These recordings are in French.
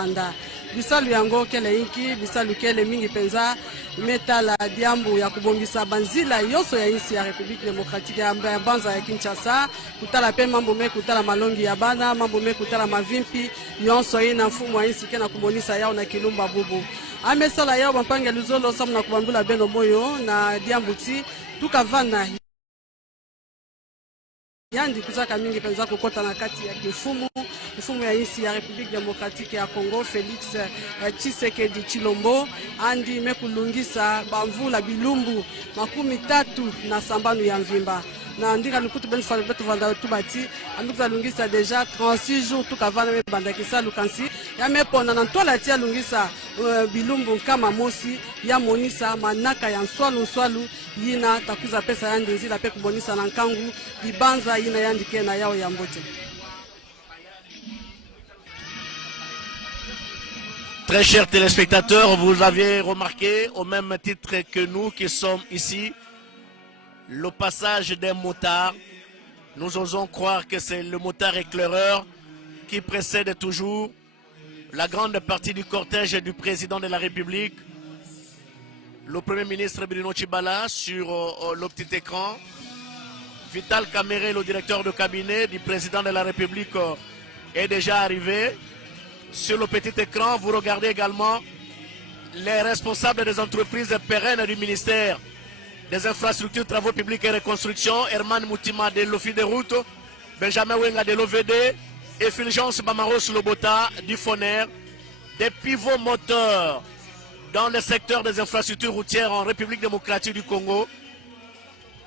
Anda bisalu yango kele inki bisalu kele mingi penza metala diambu ya kubongisa banzila yoso ya insi ya République démocratique ya banza ya Kinshasa kutala pe mambo me kutala malongi ya bana mambo me kutala mavimpi yonso ina mfumo wa insi kena kumonisa yao na kilumba bubu amesala yao bampange luzolo samu na kubambula beno moyo na diambu ti tukavana yandi kuzaka mingi penza kukota na kati ya mfumo ya insi ya République démocratique ya Congo Félix Tshisekedi Tshilombo andi mekulungisa bamvula bilumbu 30 na sambanu ya mvimba na ndinga lukutu ben fa betu vanda tubati amikuza lungisa déjà 36 jours tukavana me bandakisa lukansi ya mepona na ntola tia lungisa bilumbu kama mosi ya monisa manaka ya nswalu yina takuza pesa ya ndinzila pe kumonisa na nkangu bibanza yina yandike na yao ya mbote. Très chers téléspectateurs, vous avez remarqué au même titre que nous qui sommes ici le passage d'un motard. Nous osons croire que c'est le motard éclaireur qui précède toujours la grande partie du cortège du président de la République, le Premier ministre Bruno Tshibala sur le petit écran, Vital Kamerhe, le directeur de cabinet du président de la République, est déjà arrivé. Sur le petit écran, vous regardez également les responsables des entreprises pérennes du ministère des infrastructures, travaux publics et reconstruction, Herman Moutima de l'Office des routes, Benjamin Wenga de l'OVD et Fulgence Bamaros Lobota du FONER, des pivots moteurs dans le secteur des infrastructures routières en République démocratique du Congo.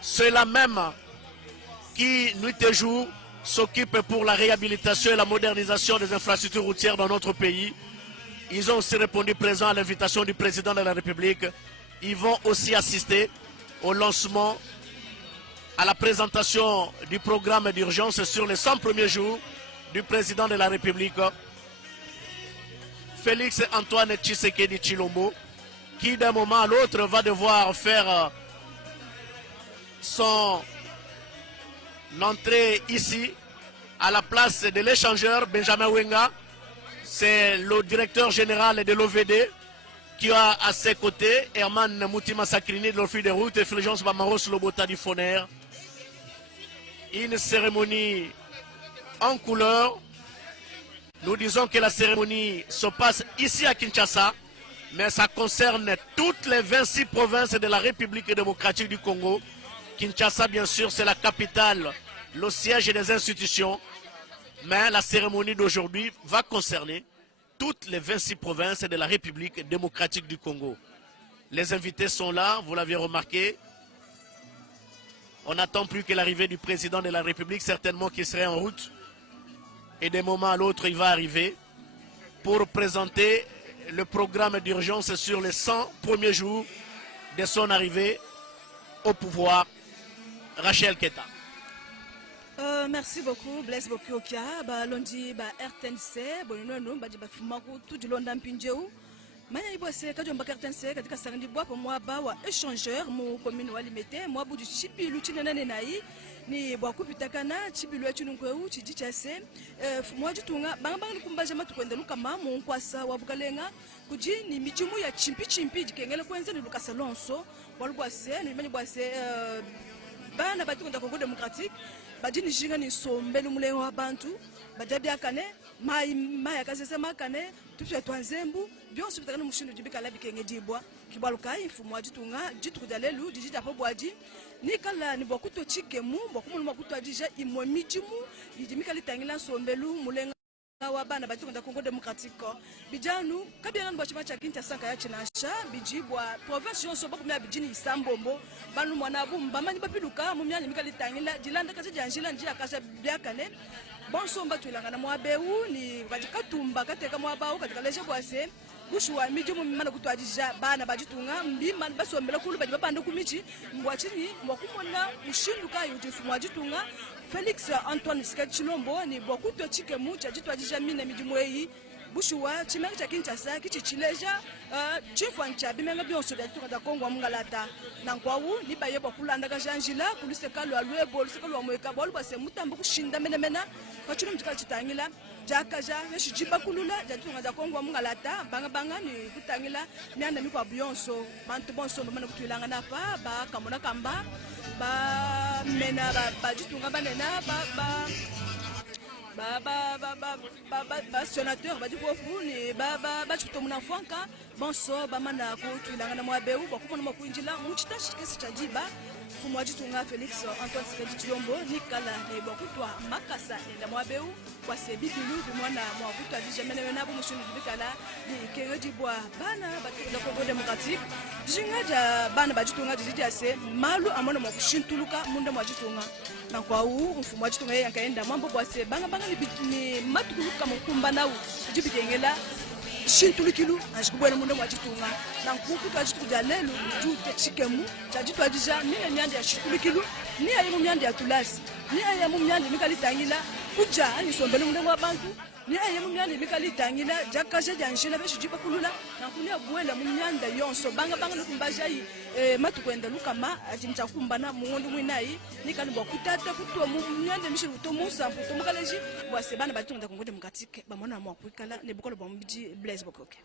Ceux-là même qui, nuit et jour, s'occupent pour la réhabilitation et la modernisation des infrastructures routières dans notre pays. Ils ont aussi répondu présent à l'invitation du président de la République. Ils vont aussi assister au lancement, à la présentation du programme d'urgence sur les 100 premiers jours du président de la République, Félix Antoine Tshisekedi Tshilombo, qui d'un moment à l'autre va devoir faire son entrée ici à la place de l'échangeur Benjamin Wenga. C'est le directeur général de l'OVD qui a à ses côtés Herman Moutima Sakrini de l'Office des routes et Fulgence Bamaros Lobota du FONER. Une cérémonie en couleur. Nous disons que la cérémonie se passe ici à Kinshasa, mais ça concerne toutes les 26 provinces de la République démocratique du Congo. Kinshasa, bien sûr, c'est la capitale, le siège des institutions, mais la cérémonie d'aujourd'hui va concerner toutes les 26 provinces de la République démocratique du Congo. Les invités sont là, vous l'avez remarqué. On n'attend plus que l'arrivée du président de la République, certainement qu'il serait en route. Et d'un moment à l'autre, il va arriver pour présenter le programme d'urgence sur les 100 premiers jours de son arrivée au pouvoir. Rachel Keta. Merci beaucoup, Blaise Bokiokia. Londi RTNC, bonjour, Fumaku, tout du London Pinjeu. Manya ibose kajo mbaka RTNC katika sarandi bwa pour moi wa échangeur mu commune wa limité moi bu chipi lutina nane nai ni bwa kupitakana chipi lu echu nkweu chiji chase moi jitunga banga kumbaje matu kwenda lukama mu nkwasa wa bukalenga kuji ni mijimu ya chimpi jikengele kwenze ni lukasa lonso walubwase ni manya bwase bana batu kwenda Congo démocratique badini jinga ni sombelu mulengo wa bantu badabia kane mai kasese makane tupya twanzembu byonse bitakana mushindu jibikala bikenge dibwa kibaluka ifumu ajitunga jitrudalelu dijita pobwaji nikala ni bokuto chikemu bokumulu makuto ajija imwe mijimu yijimika litangila sombelu mulenga wa bana batu kwenda Congo démocratique bijanu kabia ngani bwachima cha Kinshasa ya chinasha bijibwa province yonso bakumya bijini isambombo banu mwanabu mbamani bapiluka mumyanya mikali tangila jilanda kaje janjila njia kasha byakane bonsomba tulangana mwabeu ni bajikatumba kateka mwabao katika leje bwase kushwa mijimu mana kutwajija bana bajitunga mbima basombela kulu bajibapanda kumichi mbwachini mwakumona mushinduka yutifu mwajitunga Félix Antoine Tshisekedi Tshilombo ni bokuto chikemu cha jitwajija mina mijimu eyi Bushua, Chimeri Kinshasa, Kichileja, Chifancha, Bimenga Bionso, the Congo Mungalata, Nankwawu, Nibaye Populanda Janjila, Kuliseka, Luebo, Sekaluameka, Bolbas, Mutambu, Shinda Menemena, Pachum Chitangila, Jakaja, Shijiba Kulula, Jatunga da Congo Mungalata, Bangabanga, Kutangila, Niana Mipa Bionso, Mantubonso, Manuktulanganapa, Ba Kamona Kamba, Ba Mena, Bajitunga Banana, sénateur ba dipo funi ba chuto muna fwanka bonso ba mana ko tulanga na mwabeu ba kupona makuinjila muchita shikesi chajiba fumwaji tunga Felix Antoine Tshisekedi Tshilombo nikala ne bakutwa makasa enda mwabeu kwa sebibilu mwana mwakutwa dijamene na bu mushuni bikala ni kengeji bwa bana ba de Congo démocratique jingaja bana ba jitunga dijase malu amona mwakushintuluka munda mwajitunga na kwa mfumo wachitunga yankaenda mambo bwase banga ni matukuluka mukumba nawo jibikengela shintulukilu ashikubwena mundo mwachitunga na nkuku twachituja lelo jute chikemu chajitu ajija ni myanda ya shintulukilu ni ayi myanda ya tulasi ni ayi myanda mikalitangila kuja ani sombele mundo mwa bantu ni ayi myanda mikalitangila jakaje janjila beshijipa kulula na kunia bwela myanda yonso banga lukumbaja yi matukwenda lukama atimcha kumbana mungondu mwinayi nikali bokutata kutwa myanda mishiru to musampu to mukaleji bwase bana batunga Congo démocratique bamona mwa kwikala ne bukolo bombiji Blaise Bokoke.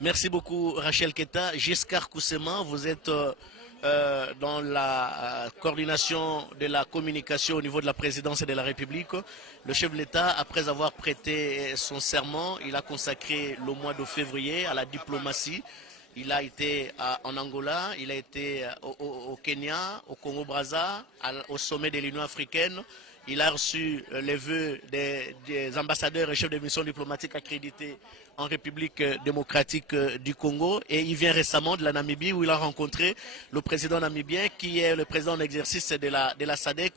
Merci beaucoup Rachel Keta. Giscard Koussema, vous êtes dans la coordination de la communication au niveau de la présidence de la République. Le chef de l'État, après avoir prêté son serment, il a consacré le mois de février à la diplomatie. Il a été en Angola, il a été au Kenya, au Congo-Brazza, au sommet de l'Union africaine. Il a reçu les vœux des ambassadeurs et chefs de mission diplomatique accrédités en République démocratique du Congo. Et il vient récemment de la Namibie où il a rencontré le président namibien qui est le président en exercice de la SADC.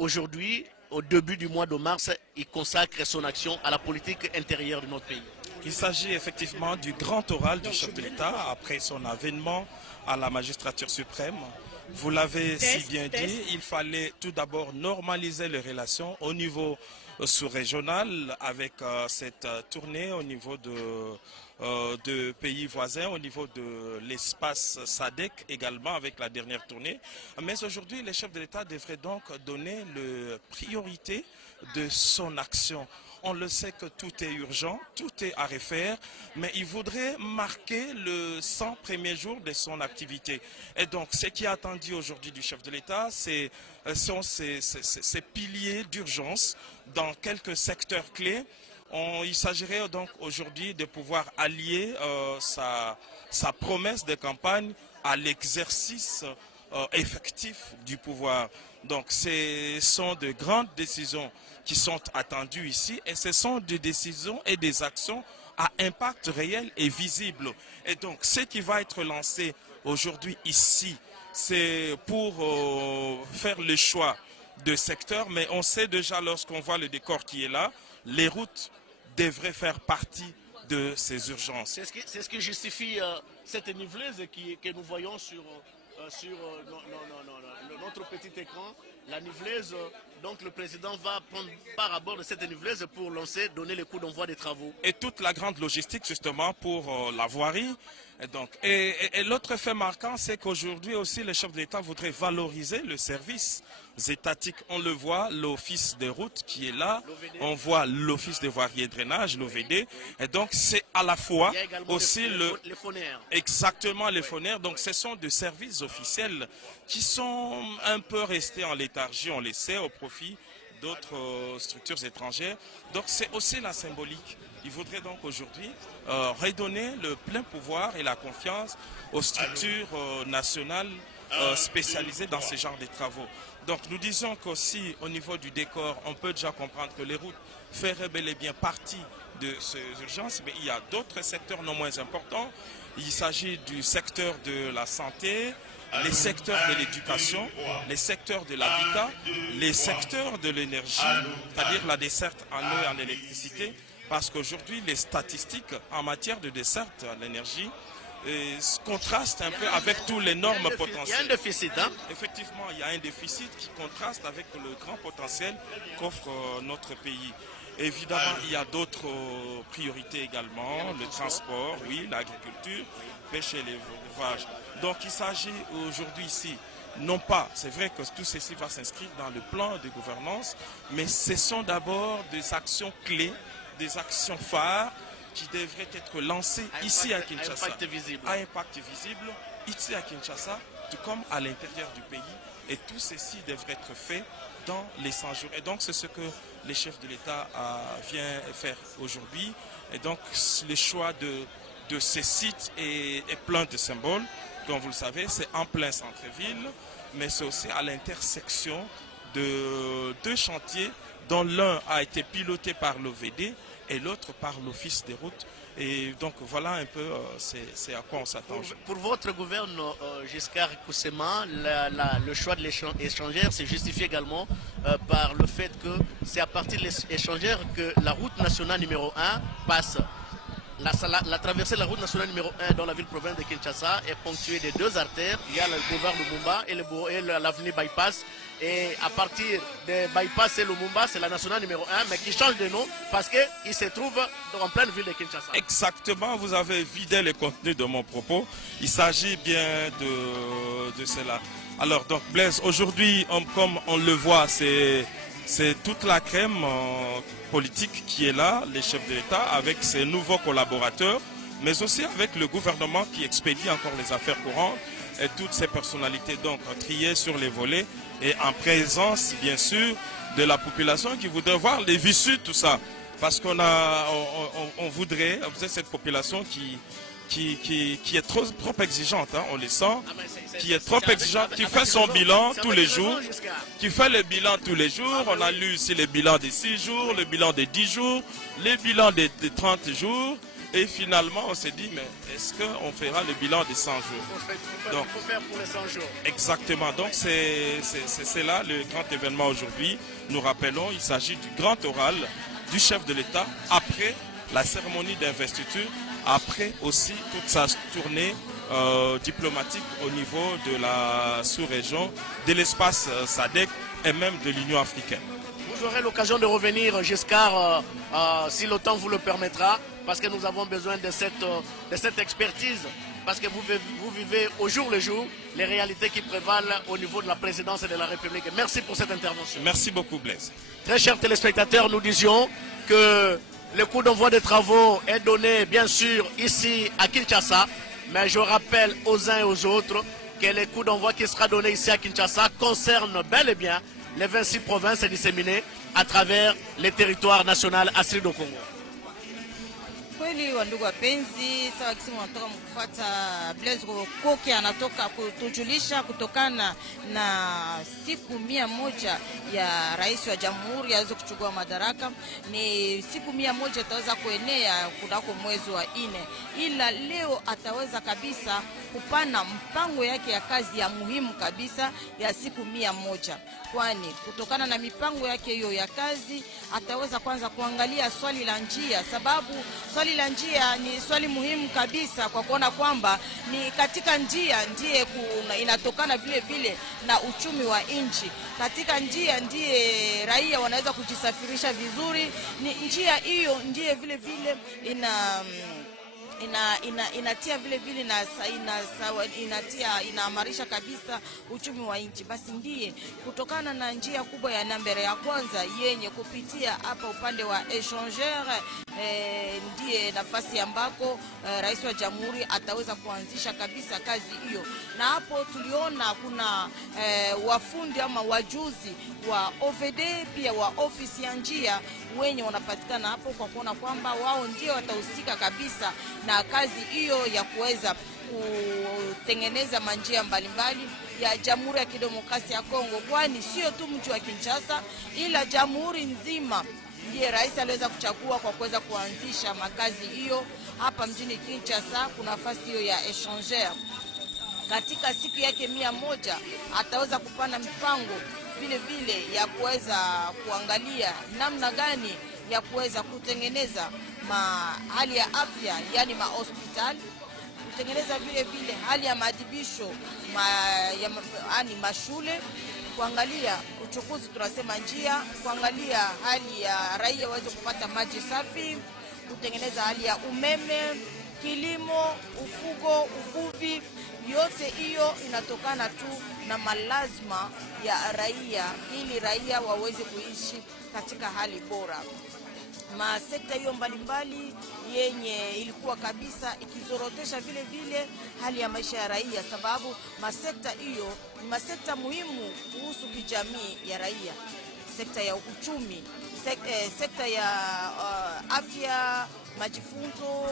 Aujourd'hui, au début du mois de mars, il consacre son action à la politique intérieure de notre pays. Il s'agit effectivement du grand oral du chef de l'État après son avènement à la magistrature suprême. Vous l'avez si bien dit, il fallait tout d'abord normaliser les relations au niveau sous-régional avec cette tournée au niveau de pays voisins, au niveau de l'espace SADC également avec la dernière tournée. Mais aujourd'hui, les chefs de l'État devraient donc donner la priorité de son action. On le sait que tout est urgent, tout est à refaire, mais il voudrait marquer le 100 premiers jours de son activité. Et donc, ce qui est attendu aujourd'hui du chef de l'État, sont ces piliers d'urgence dans quelques secteurs clés. Il s'agirait donc aujourd'hui de pouvoir allier sa promesse de campagne à l'exercice effectif du pouvoir. Donc, ce sont de grandes décisions qui sont attendues ici et ce sont des décisions et des actions à impact réel et visible. Et donc, ce qui va être lancé aujourd'hui ici, c'est pour faire le choix de secteurs, mais on sait déjà lorsqu'on voit le décor qui est là, les routes devraient faire partie de ces urgences. C'est ce qui justifie cette niveleuse que nous voyons sur notre petit écran, la niveleuse. Donc le président va prendre part à bord de cette niveleuse pour lancer, donner le coup d'envoi des travaux. Et toute la grande logistique justement pour la voirie. Et l'autre fait marquant, c'est qu'aujourd'hui aussi les chefs de l'État voudraient valoriser le service étatique. On le voit, l'office des routes qui est là, on voit l'office de voirie et drainage, l'OVD. Et donc c'est à la fois aussi les phonaires. Exactement, les phonaires. Donc ce sont des services officiels qui sont un peu restés en léthargie, on le sait, au profit d'autres structures étrangères. Donc c'est aussi la symbolique. Il faudrait donc aujourd'hui redonner le plein pouvoir et la confiance aux structures nationales spécialisées dans ce genre de travaux. Donc nous disons qu'aussi au niveau du décor, on peut déjà comprendre que les routes feraient bel et bien partie de ces urgences, mais il y a d'autres secteurs non moins importants. Il s'agit du secteur de la santé, les secteurs de l'éducation, les secteurs de l'habitat, les secteurs de l'énergie, c'est-à-dire la desserte en eau et en électricité, parce qu'aujourd'hui les statistiques en matière de desserte à l'énergie contrastent un peu avec tous les normes potentielles. Il y a un déficit, hein? Effectivement, il y a un déficit qui contraste avec le grand potentiel qu'offre notre pays. Évidemment, il y a d'autres priorités également, le transport, oui, l'agriculture, pêche et l'élevage. Donc il s'agit aujourd'hui ici, non pas, c'est vrai que tout ceci va s'inscrire dans le plan de gouvernance, mais ce sont d'abord des actions clés, des actions phares qui devraient être lancées ici à Kinshasa. À impact visible, ici à Kinshasa, tout comme à l'intérieur du pays. Et tout ceci devrait être fait dans les 100 jours. Et donc c'est ce que les chefs de l'État viennent faire aujourd'hui. Et donc le choix de ces sites est plein de symboles. Comme vous le savez, c'est en plein centre-ville, mais c'est aussi à l'intersection de deux chantiers dont l'un a été piloté par l'OVD et l'autre par l'Office des routes. Et donc voilà un peu c'est à quoi on s'attend. Pour votre gouverneur Giscard Koussema, le choix de l'échangère s'est justifié également par le fait que c'est à partir de l'échangère que la route nationale numéro 1 passe. La traversée de la route nationale numéro 1 dans la ville-province de Kinshasa est ponctuée de deux artères. Il y a le boulevard Lumumba et l'avenue Bypass. Et à partir de Bypass et Lumumba, c'est la nationale numéro 1, mais qui change de nom parce qu'il se trouve en pleine ville de Kinshasa. Exactement, vous avez vidé le contenu de mon propos. Il s'agit bien de cela. Alors, donc Blaise, aujourd'hui, comme on le voit, c'est toute la crème politique qui est là, les chefs de l'État, avec ses nouveaux collaborateurs, mais aussi avec le gouvernement qui expédie encore les affaires courantes et toutes ces personnalités donc triées sur les volets et en présence, bien sûr, de la population qui voudrait voir les visu, tout ça. Parce qu'on voudrait cette population qui est trop exigeante, hein, on le sent, qui est trop exigeante, qui fait son bilan tous les jours, qui fait le bilan tous les jours. On a lu ici le bilan des 6 jours, le bilan des 10 jours, le bilan des 30 jours. Et finalement, on s'est dit, mais est-ce qu'on fera le bilan des 100 jours? Donc, il faut faire pour les 100 jours. Exactement. Donc, c'est là le grand événement aujourd'hui. Nous rappelons, il s'agit du grand oral du chef de l'État après la cérémonie d'investiture, après aussi toute sa tournée diplomatique au niveau de la sous-région, de l'espace SADC et même de l'Union africaine. Vous aurez l'occasion de revenir, Giscard, si le temps vous le permettra, parce que nous avons besoin de cette expertise, parce que vous vivez au jour le jour les réalités qui prévalent au niveau de la présidence et de la République. Merci pour cette intervention. Merci beaucoup, Blaise. Très chers téléspectateurs, nous disions que le coup d'envoi des travaux est donné, bien sûr, ici à Kinshasa, mais je rappelle aux uns et aux autres que le coup d'envoi qui sera donné ici à Kinshasa concerne bel et bien les 26 provinces disséminées à travers les territoires nationaux asili do Congo. Kweli wandugu wapenzi, sawa kisi wanatoka mkufuata Blaise Koki anatoka kutujulisha kutokana na siku 100 ya rais wa jamhuri aweze kuchukua madaraka. Ni siku 100 itaweza kuenea kunako mwezi wa 4, ila leo ataweza kabisa kupana mpango yake ya kazi ya muhimu kabisa ya siku 100, kwani kutokana na mipango yake hiyo ya kazi ataweza kwanza kuangalia swali la njia, sababu swali la njia ni swali muhimu kabisa kwa kuona kwamba ni katika njia ndiye inatokana vile vile na uchumi wa nchi. Katika njia ndiye raia wanaweza kujisafirisha vizuri, ni njia hiyo ndiye vile vile inatia vile vile inaamarisha kabisa uchumi wa nchi. Basi ndiye kutokana na njia kubwa ya nambere ya kwanza yenye kupitia hapa upande wa échangeur, ndiye nafasi ambako rais wa jamhuri ataweza kuanzisha kabisa kazi hiyo. Na hapo tuliona kuna wafundi ama wajuzi wa OVD pia wa ofisi ya njia wenye wanapatikana hapo, kwa kuona kwamba wao ndio watahusika kabisa na kazi hiyo ya kuweza kutengeneza manjia mbalimbali ya Jamhuri ya Kidemokrasia ya Kongo, kwani sio tu mji wa Kinshasa ila jamhuri nzima ndiye rais aliweza kuchagua kwa kuweza kuanzisha makazi hiyo hapa mjini Kinshasa. Kuna nafasi hiyo ya échangeur. Katika siku yake 100 ataweza kupana mipango vile vile ya kuweza kuangalia namna gani ya kuweza kutengeneza hali ya afya, yani hospitali, kutengeneza vile vile hali ya maadibisho yani mashule, kuangalia uchukuzi tunasema njia, kuangalia hali ya raia waweze kupata maji safi, kutengeneza hali ya umeme, kilimo, ufugo, uvuvi. Yote hiyo inatokana tu na malazima ya raia ili raia waweze kuishi katika hali bora. Masekta hiyo mbalimbali yenye ilikuwa kabisa ikizorotesha vile vile hali ya maisha ya raia, sababu masekta hiyo ni masekta muhimu kuhusu kijamii ya raia. Sekta ya uchumi, sekta ya afya, majifunzo,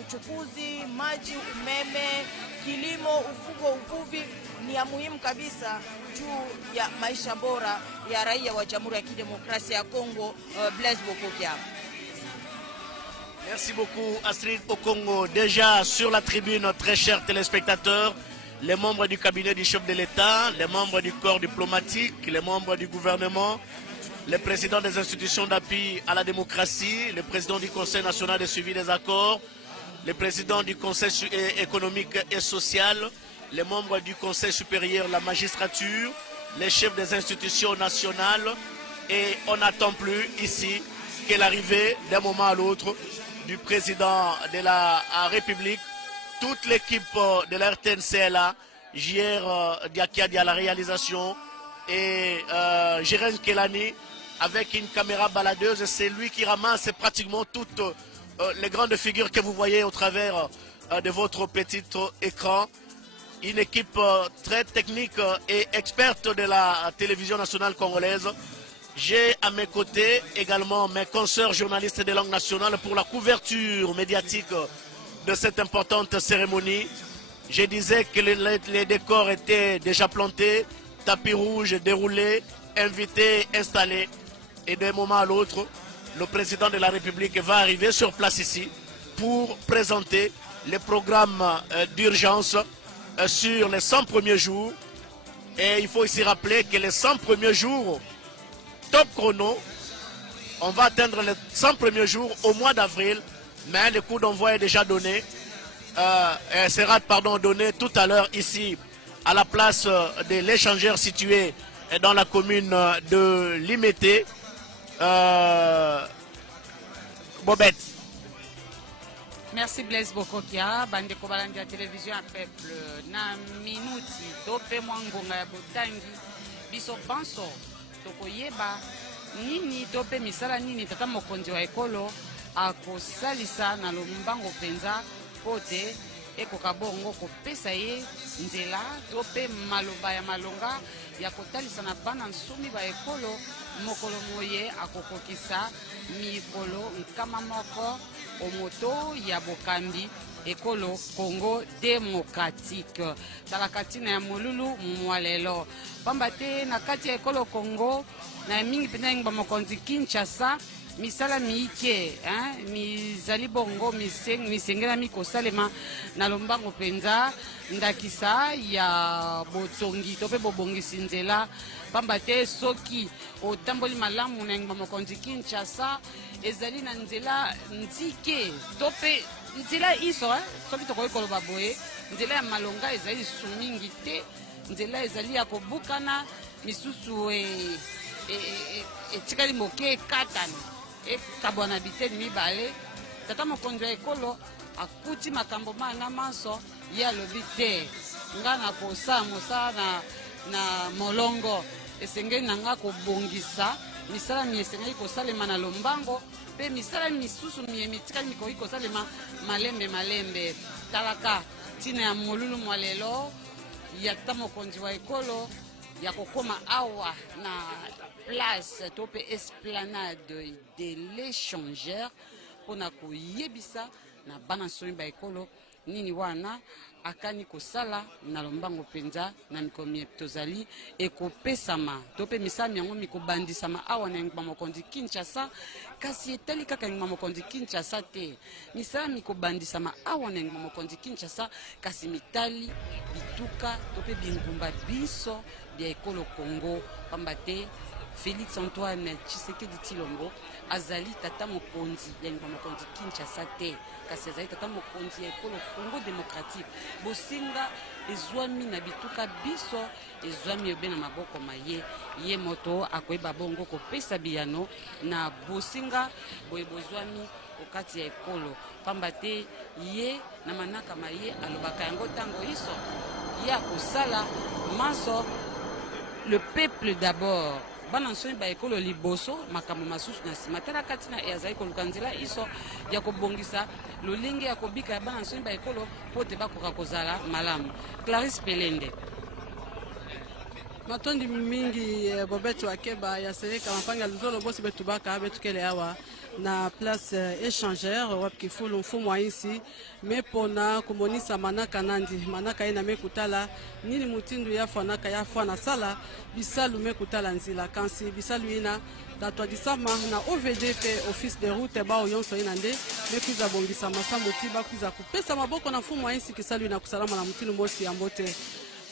uchukuzi, maji, umeme, kilimo, ufugo, uvuvi ni ya muhimu kabisa juu ya maisha bora ya raia wa Jamhuri ya Kidemokrasia ya Kongo. Blaise Bokokia. Merci beaucoup Astrid Okongo. Déjà sur la tribune, très chers téléspectateurs, les membres du cabinet du chef de l'État, les membres du corps diplomatique, les membres du gouvernement, les présidents des institutions d'appui à la démocratie, le président du Conseil national de suivi des accords, le président du Conseil économique et social, les membres du Conseil supérieur de la magistrature, les chefs des institutions nationales, et on n'attend plus ici que l'arrivée d'un moment à l'autre du président de la République. Toute l'équipe de la RTNC est là, JR Diakiadi à la réalisation et Jérém Kelani avec une caméra baladeuse. C'est lui qui ramasse pratiquement toutes les grandes figures que vous voyez au travers de votre petit écran. Une équipe très technique et experte de la télévision nationale congolaise. J'ai à mes côtés également mes consoeurs journalistes de langue nationale pour la couverture médiatique de cette importante cérémonie. Je disais que les décors étaient déjà plantés, tapis rouge déroulé, invités installés. Et d'un moment à l'autre, le président de la République va arriver sur place ici pour présenter les programmes d'urgence sur les 100 premiers jours. Et il faut ici rappeler que les 100 premiers jours, top chrono, on va atteindre les 100 premiers jours au mois d'avril, mais le coup d'envoi est déjà donné. Sera donné tout à l'heure ici à la place de l'échangeur situé dans la commune de Limete. Bobette. Merci Blaise Bokokia, bande kobalandi ya télévision à peuple na minuti dope mwangonga ya botangi biso banso tokoyeba nini dope misala nini tata mokonzi wa ekolo akosalisa na lombango penza pote ekoka bongo kopesa ye nzela dope maloba ya malonga ya kotalisa na bana nsumi ba ekolo mokolo moye akokokisa mikolo nkama moko omoto ya bokambi ekolo Congo démocratique tala katina ya molulu mwalelo pamba te na kati ya ekolo Congo na mingi pena ngba mokonzi Kinshasa misala miike mizali bongo misengela mikosalema na lombango penza ndakisa ya botongi to pe bobongisi nzela pamba te soki otamboli malamu na ngba mokonzi Kinshasa ezali na nzela nzike to pe nzela iso soki tokoki koloba boye nzela ya malonga ezali sumingi te nzela ezali ya kobukana misusu etikali moke ekatana ekabwana biteni mibale tata mokonzi ya ekolo akuti makambo mana manso ye alobi te nga na kosala mosala na molongo esengeli na nga kobongisa misala mi esengeli kosalema na lombango pe misala misusu mitikali mikoki kosalema malembe talaka ntina ya molulu mwa lelo ya tata mokonzi wa ekolo ya kokoma awa na place to pe esplanade de l'échangeur pona koyebisa na bana nsoni ba ekolo nini wana akani kosala na lombango penza na mikomi tozali ekopesama to pe misami yango mikobandisama awa na ngba mokonzi Kinshasa kasi etali kaka ngba mokonzi Kinshasa te misala mikobandisama awa na ngba mokonzi Kinshasa kasi mitali bituka to pe bingumba biso bya ekolo Congo pamba te Félix Antoine Tshisekedi Tshilombo azali tata mokonzi ya mokonzi Kinshasa te kasi azali tata mokonzi ya ekolo Congo démocratique bosinga ezwami na bituka biso ezwami yobe na maboko maye ye moto akoyeba bongo kopesa biyano na bosinga boye bozwami okati ya ekolo pamba te ye na manaka maye alobaka yango ntango iso ye akosala maso le peuple d'abord bana nsoni ba ekolo liboso makambo masusu na nsima tala kati na azali koluka nzela iso ya kobongisa lolenge ya kobika ya bana nsoni ba ekolo mpo te bakoka kozala malamu. Clarisse Pelende. Matondi mingi bobetu akeba ya sereka mapanga luzolo bosi betu baka betu kele awa na place échangeur wapki fulu mfumu wa insi mepona kumonisa manaka nandi manaka ina mekutala nini mutindu ya fanaka ya fana sala bisalu mekutala nzila kansi bisalu ina datwa disama na OVDP office de route ba oyonso ina nde mekuza bongisa masamuti bakuza kupesa maboko na mfumu wa insi kisalu ina kusalama na mutindu mosi ya mbote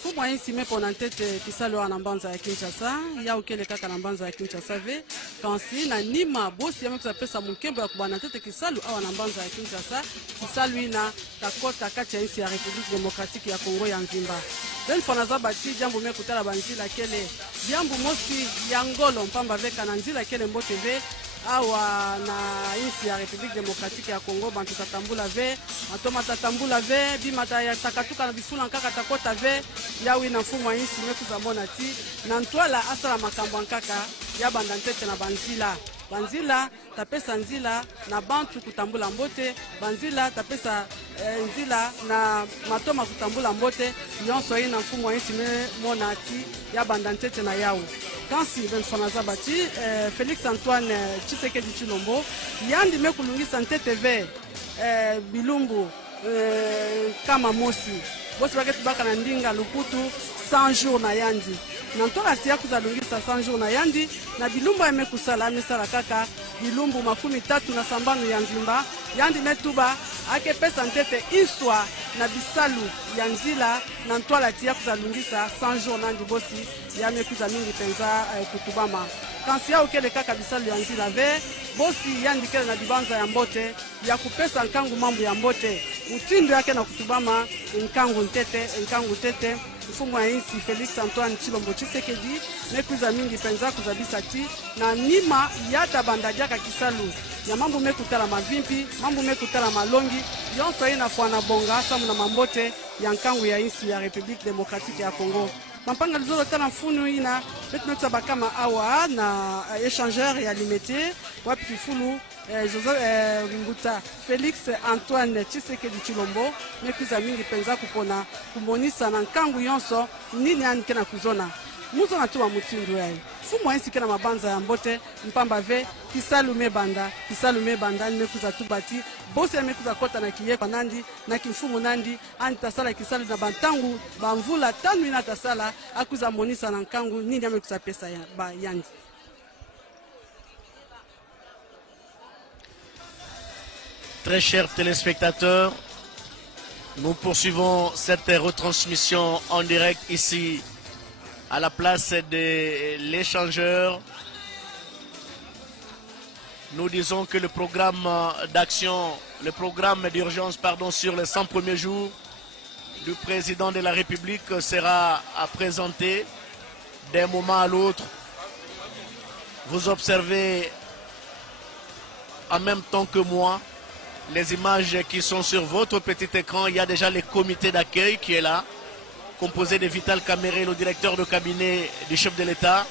Fumwa insi mepo na ntete kisalo wa nambanza ya Kinshasa ya ukele kaka nambanza ya Kinshasa ve kansi na nima bosi ya mekuza pesa mkembo ya kubana ntete kisalo awa nambanza ya Kinshasa kisalo ina takota kati ya insi ya République démocratique ya Congo ya nzimba den fanaza bati jambu mekutala banzila kele jambu mosi ya ngolo mpamba veka na nzila kele mbote ve awa na insi ya République démocratique ya Congo bantu tatambula ve matoma tatambula ve bimata ya takatuka na bifula nkaka takota ve yawi na mfumu wa insi mekuza mona ti na ntwala asala makambo nkaka ya banda ntete na banzila banzila tapesa nzila na bantu kutambula mbote banzila tapesa nzila na matoma kutambula mbote nyonso ina mfumu wa insi mona ti ya banda ntete na yawo kansi ben fanaza bati Félix Antoine Tshisekedi Tshilombo yandi mekulungisa ntete ve bilumbu kama mosi bosi baketu baka na ndinga luputu 100 jours na yandi na ntola tia kuzalungisa 100 jours na yandi na bilumbu ya mekusala misala kaka bilumbu 30 na sambano ya nzimba yandi metuba ake pesa ntete iswa na bisalu ya nzila na ntola tia kuzalungisa 100 jours nandi bosi ya mekuza mingi penza kutubama kansi ya ukele kaka bisalu ya nzila ve bosi yandi kele na dibanza ya mbote ya kupesa nkangu mambo ya mbote utindo yake na kutubama nkangu ntete nkangu tete mfumu wa insi Félix Antoine Tshilombo Tshisekedi mekuza mingi penza kuzabisa ti na nima yata bandajaka kisalu ya mambo mekutala mavimpi mambo mekutala malongi yonso ina fwana bonga samu na mambote ya nkangu ya insi ya République démocratique ya Congo mampanga lizolo tala mfunu ina betu mekuza bakama awa na échangeur ya limité wapi kifulu Nguta Félix Antoine Tshisekedi Tshilombo mekuza mingi penza kupona kumonisa na nkangu yonso nini anike na kuzona muzo na tuwa mutindu yae fumu wa insi kena mabanza ya mbote mpamba ve kisalu mebanda mekuza tubati bosi ya mekuza kota na kiye kwa nandi na kimfumu nandi antasala kisalu na bantangu bamvula tanu ina tasala akuza monisa na nkangu nini amekuza pesa ya ba yandi. Très chers téléspectateurs, nous poursuivons cette retransmission en direct ici à la place de l'échangeur. Nous disons que le programme d'action, le programme d'urgence sur les 100 premiers jours du président de la République sera à présenter d'un moment à l'autre. Vous observez en même temps que moi les images qui sont sur votre petit écran. Il y a déjà le comité d'accueil qui est là, composé de Vital Kamere, le directeur de cabinet du chef de l'État,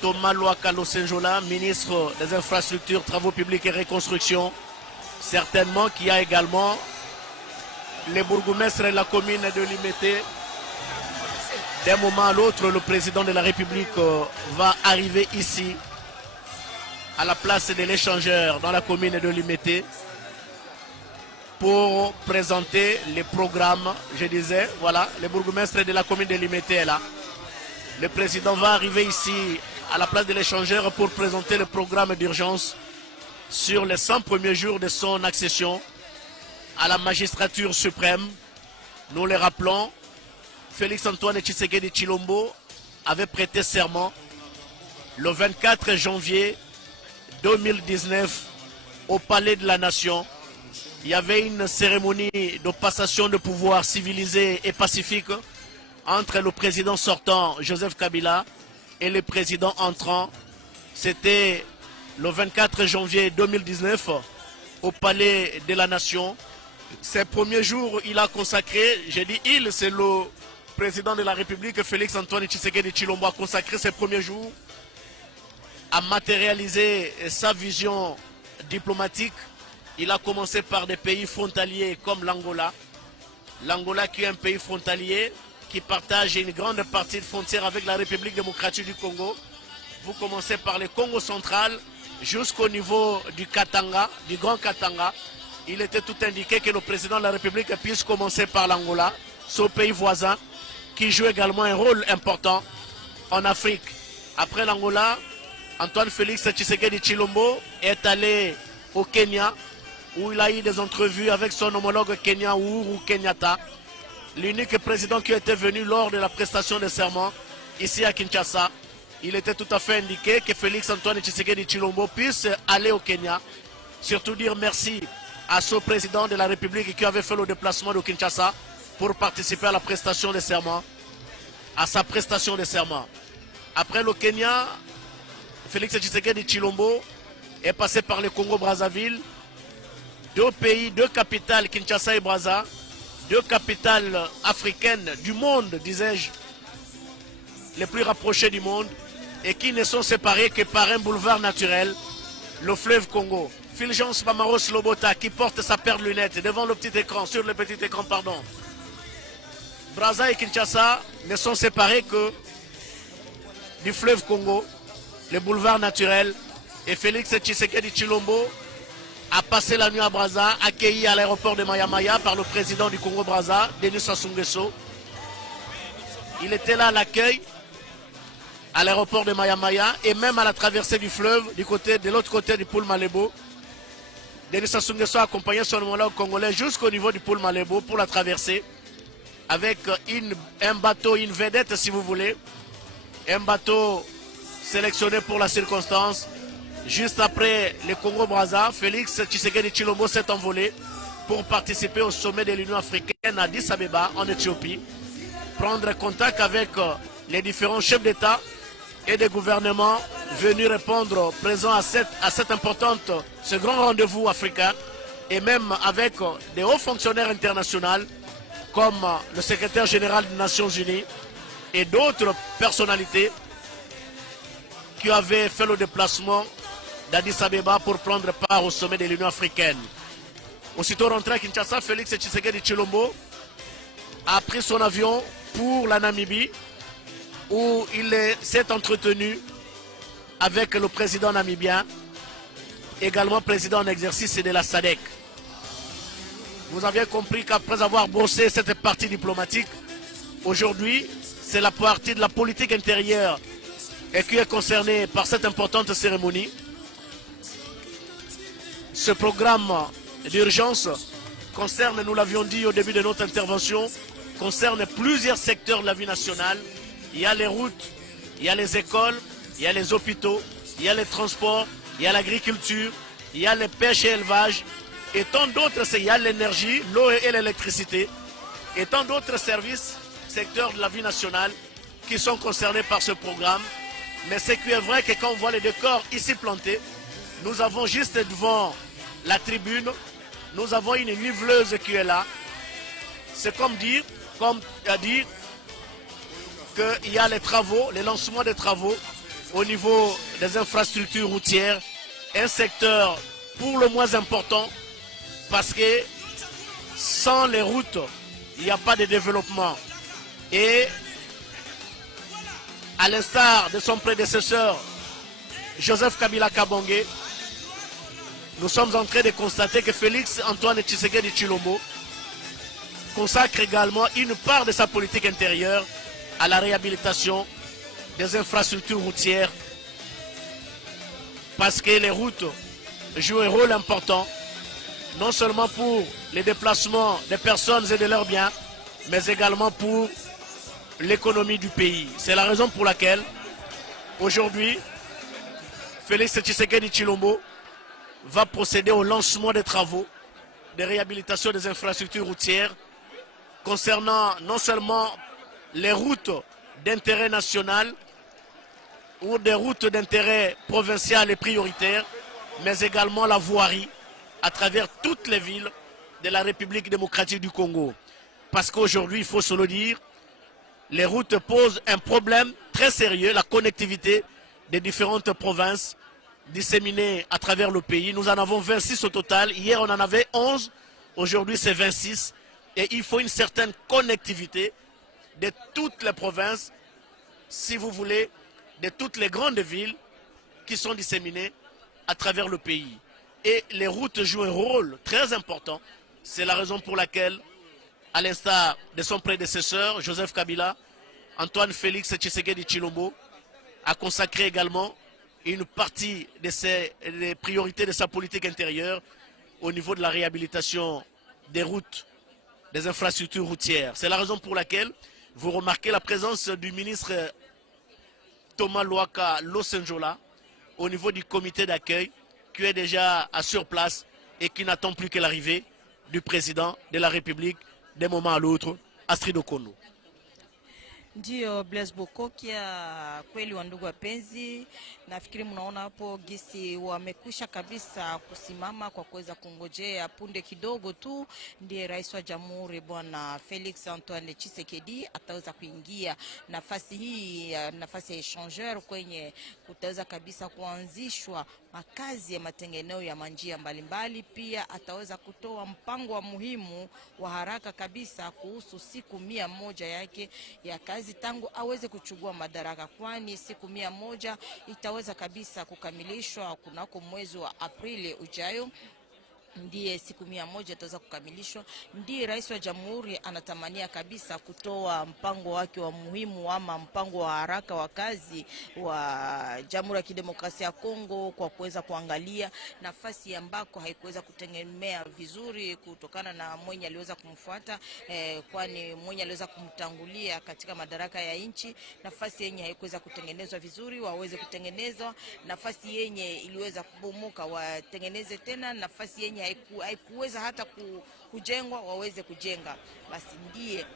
Thomas Loakalo Senjola, ministre des Infrastructures, Travaux publics et Reconstruction. Certainement qu'il y a également les bourgmestres de la commune de Limete. D'un moment à l'autre, le président de la République va arriver ici, à la place de l'échangeur dans la commune de Limete, pour présenter les programmes. Je disais, voilà, le bourgmestre de la commune de Limete est là. Le président va arriver ici à la place de l'échangeur pour présenter le programme d'urgence sur les 100 premiers jours de son accession à la magistrature suprême. Nous le rappelons, Félix Antoine Tshisekedi Tshilombo avait prêté serment le 24 janvier 2019 au Palais de la Nation. Il y avait une cérémonie de passation de pouvoir civilisée et pacifique entre le président sortant Joseph Kabila et le président entrant. C'était le 24 janvier 2019 au Palais de la Nation. Ces premiers jours, il a consacré, j'ai dit il, c'est le président de la République, Félix Antoine Tshisekedi Tshilombo, a consacré ses premiers jours à matérialiser sa vision diplomatique. Il a commencé par des pays frontaliers comme l'Angola. L'Angola qui est un pays frontalier qui partage une grande partie de frontière avec la République démocratique du Congo. Vous commencez par le Congo central jusqu'au niveau du Katanga, du Grand Katanga. Il était tout indiqué que le président de la République puisse commencer par l'Angola, ce pays voisin, qui joue également un rôle important en Afrique. Après l'Angola, Antoine Félix Tshisekedi Tshilombo est allé au Kenya, où il a eu des entrevues avec son homologue kenyan Uhuru Kenyatta, l'unique président qui était venu lors de la prestation de serment ici à Kinshasa. Il était tout à fait indiqué que Félix Antoine Tshisekedi Tshilombo puisse aller au Kenya, surtout dire merci à ce président de la République qui avait fait le déplacement de Kinshasa pour participer à la prestation de serment, à sa prestation de serment. Après le Kenya, Félix Tshisekedi Tshilombo est passé par le Congo-Brazzaville, deux pays, deux capitales, Kinshasa et Brazza, deux capitales africaines du monde, disais-je, les plus rapprochées du monde, et qui ne sont séparées que par un boulevard naturel, le fleuve Congo. Fulgence Mamaros Lobota qui porte sa paire de lunettes devant le petit écran, sur le petit écran, pardon. Brazza et Kinshasa ne sont séparés que du fleuve Congo, le boulevard naturel, et Félix Tshisekedi Tshilombo a passé la nuit à Brazza, accueilli à l'aéroport de Maya-Maya par le président du Congo-Brazza, Denis Sassou Nguesso. Il était là à l'accueil, à l'aéroport de Maya-Maya, et même à la traversée du fleuve, de l'autre côté du Poul Malebo. Denis Sassou Nguesso a accompagné son homologue congolais jusqu'au niveau du Poul Malebo pour la traverser, avec un bateau, une vedette si vous voulez, un bateau sélectionné pour la circonstance. Juste après le Congo-Brazza, Félix Tshisekedi Tshilombo s'est envolé pour participer au sommet de l'Union africaine à Addis Abeba, en Éthiopie, prendre contact avec les différents chefs d'État et de gouvernement venus répondre présents à ce grand rendez-vous africain, et même avec des hauts fonctionnaires internationaux comme le secrétaire général des Nations Unies et d'autres personnalités qui avaient fait le déplacement d'Addis Abeba pour prendre part au sommet de l'Union africaine. Aussitôt rentré à Kinshasa, Félix Tshisekedi Tshilombo a pris son avion pour la Namibie, où il s'est entretenu avec le président namibien, également président en exercice de la SADC. Vous avez compris qu'après avoir bossé cette partie diplomatique, aujourd'hui, c'est la partie de la politique intérieure et qui est concernée par cette importante cérémonie. Ce programme d'urgence concerne, nous l'avions dit au début de notre intervention, concerne plusieurs secteurs de la vie nationale. Il y a les routes, il y a les écoles, il y a les hôpitaux, il y a les transports, il y a l'agriculture, il y a les pêches et élevages, et tant d'autres, il y a l'énergie, l'eau et l'électricité, et tant d'autres services, secteurs de la vie nationale qui sont concernés par ce programme. Mais ce qui est vrai que quand on voit les décors ici plantés, nous avons juste devant la tribune, nous avons une niveleuse qui est là. C'est comme dire qu'il y a les travaux, les lancements des travaux au niveau des infrastructures routières, un secteur pour le moins important parce que sans les routes, il n'y a pas de développement. Et à l'instar de son prédécesseur, Joseph Kabila Kabongé, nous sommes en train de constater que Félix Antoine Tshisekedi Tshilombo consacre également une part de sa politique intérieure à la réhabilitation des infrastructures routières, parce que les routes jouent un rôle important, non seulement pour les déplacements des personnes et de leurs biens, mais également pour l'économie du pays. C'est la raison pour laquelle, aujourd'hui, Félix Tshisekedi Tshilombo va procéder au lancement des travaux de réhabilitation des infrastructures routières concernant non seulement les routes d'intérêt national ou des routes d'intérêt provincial et prioritaire, mais également la voirie à travers toutes les villes de la République démocratique du Congo. Parce qu'aujourd'hui, il faut se le dire, les routes posent un problème très sérieux, la connectivité des différentes provinces disséminées à travers le pays. Nous en avons 26 au total. Hier, on en avait 11. Aujourd'hui, c'est 26. Et il faut une certaine connectivité de toutes les provinces, si vous voulez, de toutes les grandes villes qui sont disséminées à travers le pays. Et les routes jouent un rôle très important. C'est la raison pour laquelle, à l'instar de son prédécesseur, Joseph Kabila, Antoine Félix Tshisekedi Tshilombo a consacré également une partie de des priorités de sa politique intérieure au niveau de la réhabilitation des routes, des infrastructures routières. C'est la raison pour laquelle vous remarquez la présence du ministre Thomas Louaka Losenjola au niveau du comité d'accueil qui est déjà sur place et qui n'attend plus que l'arrivée du président de la République d'un moment à l'autre, Astrid Okono. Ndio Blaise Bokokia, kweli wa ndugu wapenzi, nafikiri mnaona hapo gisi wamekusha kabisa kusimama kwa kuweza kungojea punde kidogo tu ndiye rais wa jamhuri bwana Felix Antoine Tshisekedi ataweza kuingia nafasi hii, nafasi ya échangeur kwenye kutaweza kabisa kuanzishwa makazi ya matengeneo ya manjia mbalimbali. Pia ataweza kutoa mpango wa muhimu wa haraka kabisa kuhusu siku 100 yake ya kazi tangu aweze kuchukua madaraka, kwani siku 100 itaweza kabisa kukamilishwa kunako mwezi wa Aprili ujayo. Ndiye siku 100 itaweza kukamilishwa. Ndiye rais wa jamhuri anatamania kabisa kutoa mpango wake wa muhimu ama mpango wa haraka wa kazi wa Jamhuri ya Kidemokrasia ya Kongo kwa kuweza kuangalia nafasi ambako haikuweza kutegemea vizuri kutokana na mwenye aliweza kumfuata, kwani mwenye aliweza kumtangulia katika madaraka ya nchi. Nafasi yenye haikuweza kutengenezwa vizuri waweze kutengenezwa, nafasi yenye iliweza kubomoka watengeneze tena, nafasi yenye haikuweza hata kujengwa waweze kujenga. Basi ndiye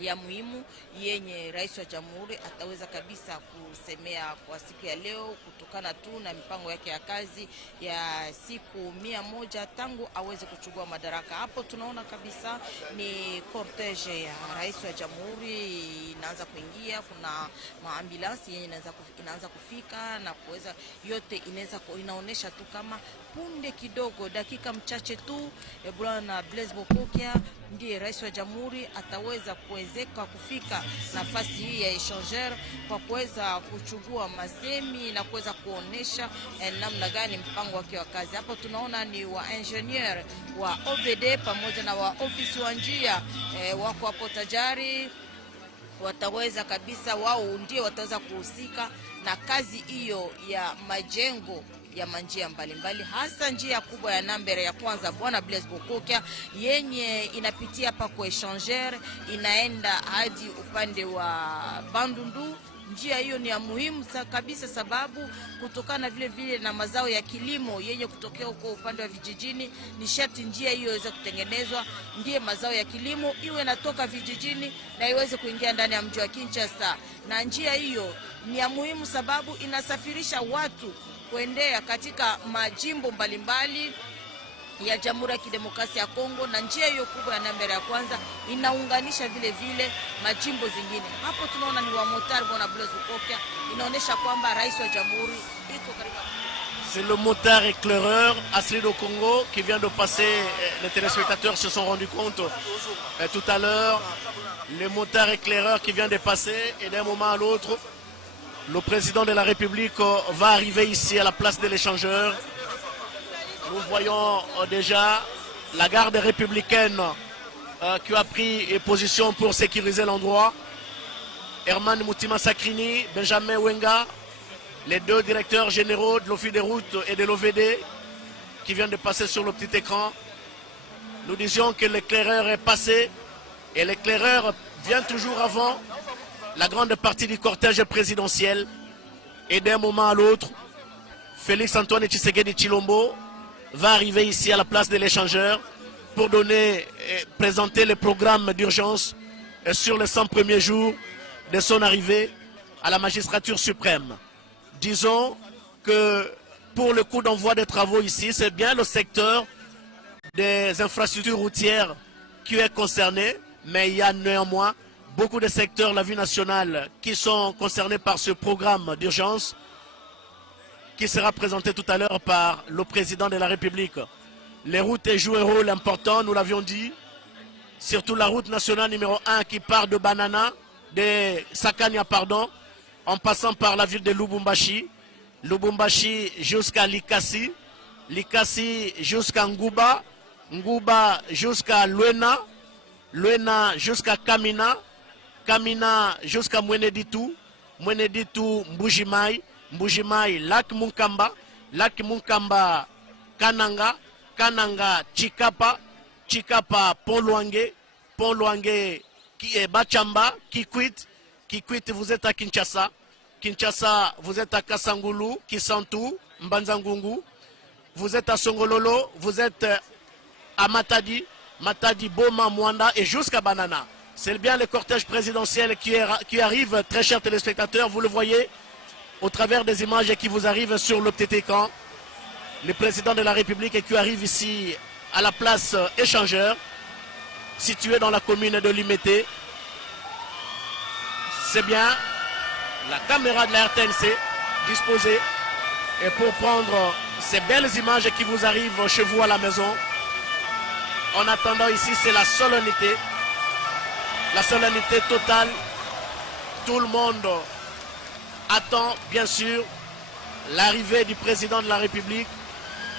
ya muhimu yenye rais wa jamhuri ataweza kabisa kusemea kwa siku ya leo kutokana tu na mipango yake ya kazi ya siku 100 tangu aweze kuchukua madaraka. Hapo tunaona kabisa ni cortege ya rais wa jamhuri inaanza kuingia, kuna maambulansi yenye inaanza kufika na kuweza yote inaonesha tu kama punde kidogo, dakika mchache tu, bwana Blaise Bokokia ndiye rais wa jamhuri ataweza kuwezeka kufika nafasi hii ya échangeur kwa kuweza kuchukua masemi na kuweza kuonesha namna gani mpango wake wa kazi. Hapo tunaona ni wa ingenieur wa OVD pamoja na wa ofisi wa njia wako hapo tayari, wataweza kabisa, wao ndio wataweza kuhusika na kazi hiyo ya majengo ya manjia mbalimbali, hasa njia kubwa ya nambere ya kwanza bwana Blaise Bokokia yenye inapitia hapa kwa échangeur inaenda hadi upande wa Bandundu. Njia hiyo ni ya muhimu kabisa sababu kutokana vile vile na mazao ya kilimo yenye kutokea huko upande wa vijijini, ni sharti njia hiyo iweze kutengenezwa, ndiye mazao ya kilimo iwe natoka vijijini na iweze kuingia ndani ya mji wa Kinshasa. Na njia hiyo ni ya muhimu sababu inasafirisha watu kuendea katika majimbo mbalimbali ya Jamhuri ya Kidemokrasia ya Kongo, na njia hiyo kubwa ya nambere ya kwanza inaunganisha vile vile majimbo zingine. Hapo tunaona ni wa motard bwana Blaise Bokokia, inaonesha kwamba rais wa jamhuri iko karibu. C'est le motard éclaireur Astrid Okono qui vient de passer. Les téléspectateurs se sont rendus compte tout à l'heure. Le motard éclaireur qui vient de passer, et d'un moment à l'autre, le président de la République va arriver ici à la place de l'échangeur. Nous voyons déjà la garde républicaine qui a pris position pour sécuriser l'endroit. Herman Moutima Sakrini, Benjamin Wenga, les deux directeurs généraux de l'Office des routes et de l'OVD qui viennent de passer sur le petit écran. Nous disions que l'éclaireur est passé et l'éclaireur vient toujours avant la grande partie du cortège présidentiel. Et d'un moment à l'autre, Félix Antoine Tshisekedi Tshilombo va arriver ici à la place de l'échangeur pour présenter le programme d'urgence sur les 100 premiers jours de son arrivée à la magistrature suprême. Disons que pour le coup d'envoi des travaux ici, c'est bien le secteur des infrastructures routières qui est concerné, mais il y a néanmoins beaucoup de secteurs, la vie nationale, qui sont concernés par ce programme d'urgence qui sera présenté tout à l'heure par le président de la République. Les routes jouent un rôle important, nous l'avions dit, surtout la route nationale numéro 1 qui part de Banana, de Sakania, pardon, en passant par la ville de Lubumbashi, Lubumbashi jusqu'à Likasi, Likasi jusqu'à Nguba, Nguba jusqu'à Luena, Luena jusqu'à Kamina, Kamina jusqu'à Mweneditu, Mweneditu Mbujimai, Mbujimai Lac Munkamba, Lac Munkamba Kananga, Kananga Chikapa, Chikapa Pont-Luange, Pont-Luange Bachamba, Kikwit, Kikwit vous êtes à Kinshasa, Kinshasa vous êtes à Kasangulu, Kisantu, Mbanzangungu, vous êtes à Songololo, vous êtes à Matadi, Matadi, Boma, Mwanda et jusqu'à Banana. C'est bien le cortège présidentiel qui arrive, très chers téléspectateurs, vous le voyez au travers des images qui vous arrivent sur le petit écran. Le président de la République qui arrive ici à la place échangeur, située dans la commune de Limete. C'est bien la caméra de la RTNC disposée et pour prendre ces belles images qui vous arrivent chez vous à la maison. En attendant ici, c'est la solennité totale. Tout le monde attend bien sûr l'arrivée du président de la République,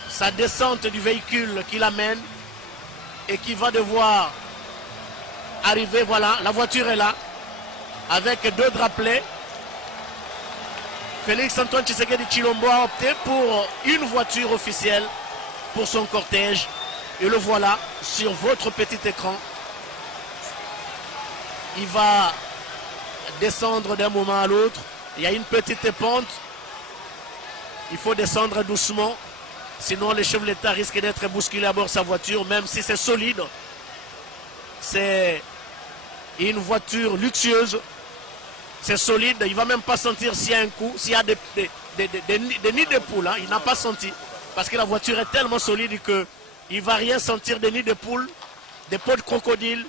sa descente du véhicule qui l'amène et qui va devoir arriver. Voilà, la voiture est là avec 2 drapelets. Félix Antoine Tshisekedi Tshilombo a opté pour une voiture officielle pour son cortège et le voilà sur votre petit écran. Il va descendre d'un moment à l'autre. Il y a une petite pente. Il faut descendre doucement. Sinon, le chef de l'État risque d'être bousculé à bord de sa voiture, même si c'est solide. C'est une voiture luxueuse. C'est solide. Il ne va même pas sentir s'il y a un coup, s'il y a des nids de poules. Hein. Il n'a pas senti. Parce que la voiture est tellement solide qu'il ne va rien sentir des nids de poules, des peaux de crocodile,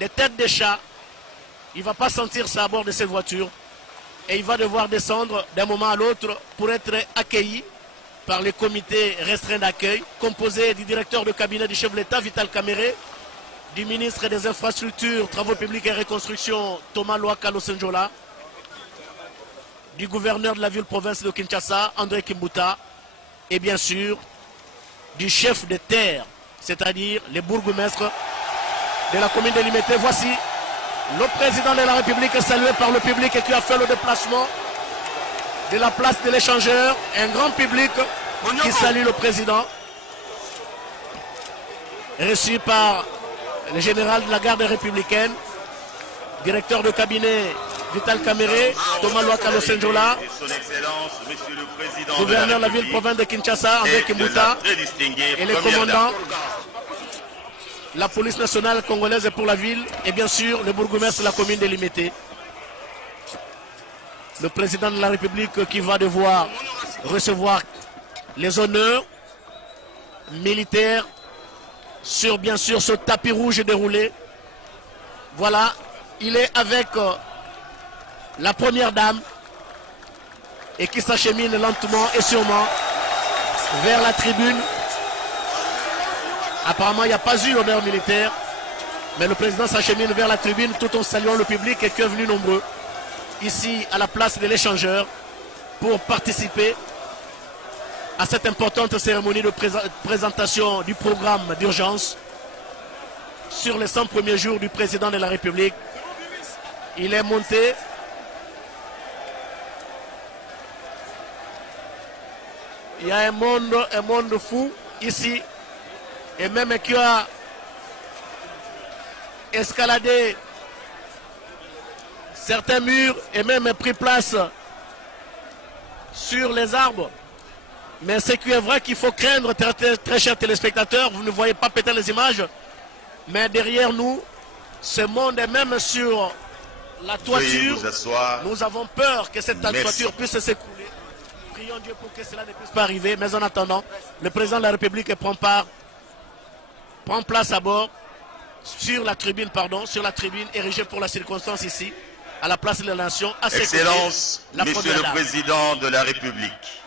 des têtes de chat. Il ne va pas sentir ça à bord de cette voiture. Et il va devoir descendre d'un moment à l'autre pour être accueilli par le comité restreint d'accueil, composé du directeur de cabinet du chef de l'État, Vital Kamerhe, du ministre des Infrastructures, Travaux publics et Reconstruction, Thomas Loaka Losenjola, du gouverneur de la ville-province de Kinshasa, André Kimbuta, et bien sûr, du chef de terre, c'est-à-dire les bourgmestres de la commune de Limete. Voici le président de la République salué par le public et qui a fait le déplacement de la place de l'échangeur. Un grand public qui salue le président, reçu par le général de la garde républicaine, directeur de cabinet Vital Kamerhe, Thomas Loaka Losenjola, gouverneur de la ville-province de Kinshasa, André Kimbuta, et les commandants, la police nationale congolaise pour la ville, et bien sûr le bourgmestre de la commune de Limete. Le président de la République qui va devoir recevoir les honneurs militaires sur bien sûr ce tapis rouge déroulé. Voilà, il est avec la première dame et qui s'achemine lentement et sûrement vers la tribune. Apparemment, il n'y a pas eu l'honneur militaire, mais le président s'achemine vers la tribune tout en saluant le public et qui est venu nombreux ici à la place de l'échangeur pour participer à cette importante cérémonie de présentation du programme d'urgence sur les 100 premiers jours du président de la République. Il est monté. Il y a un monde fou ici, et même qui a escaladé certains murs et même pris place sur les arbres Mais ce qui est vrai qu'il faut craindre, très chers téléspectateurs, vous ne voyez pas peut-être les images, mais derrière nous, ce monde est même sur la toiture. Nous avons peur que cette toiture puisse s'écrouler. Prions Dieu pour que cela ne puisse pas arriver. Mais en attendant, le président de la République prend place à bord sur la tribune, érigée pour la circonstance ici, à la place de la Nation. Excellence, Monsieur le Président de la République,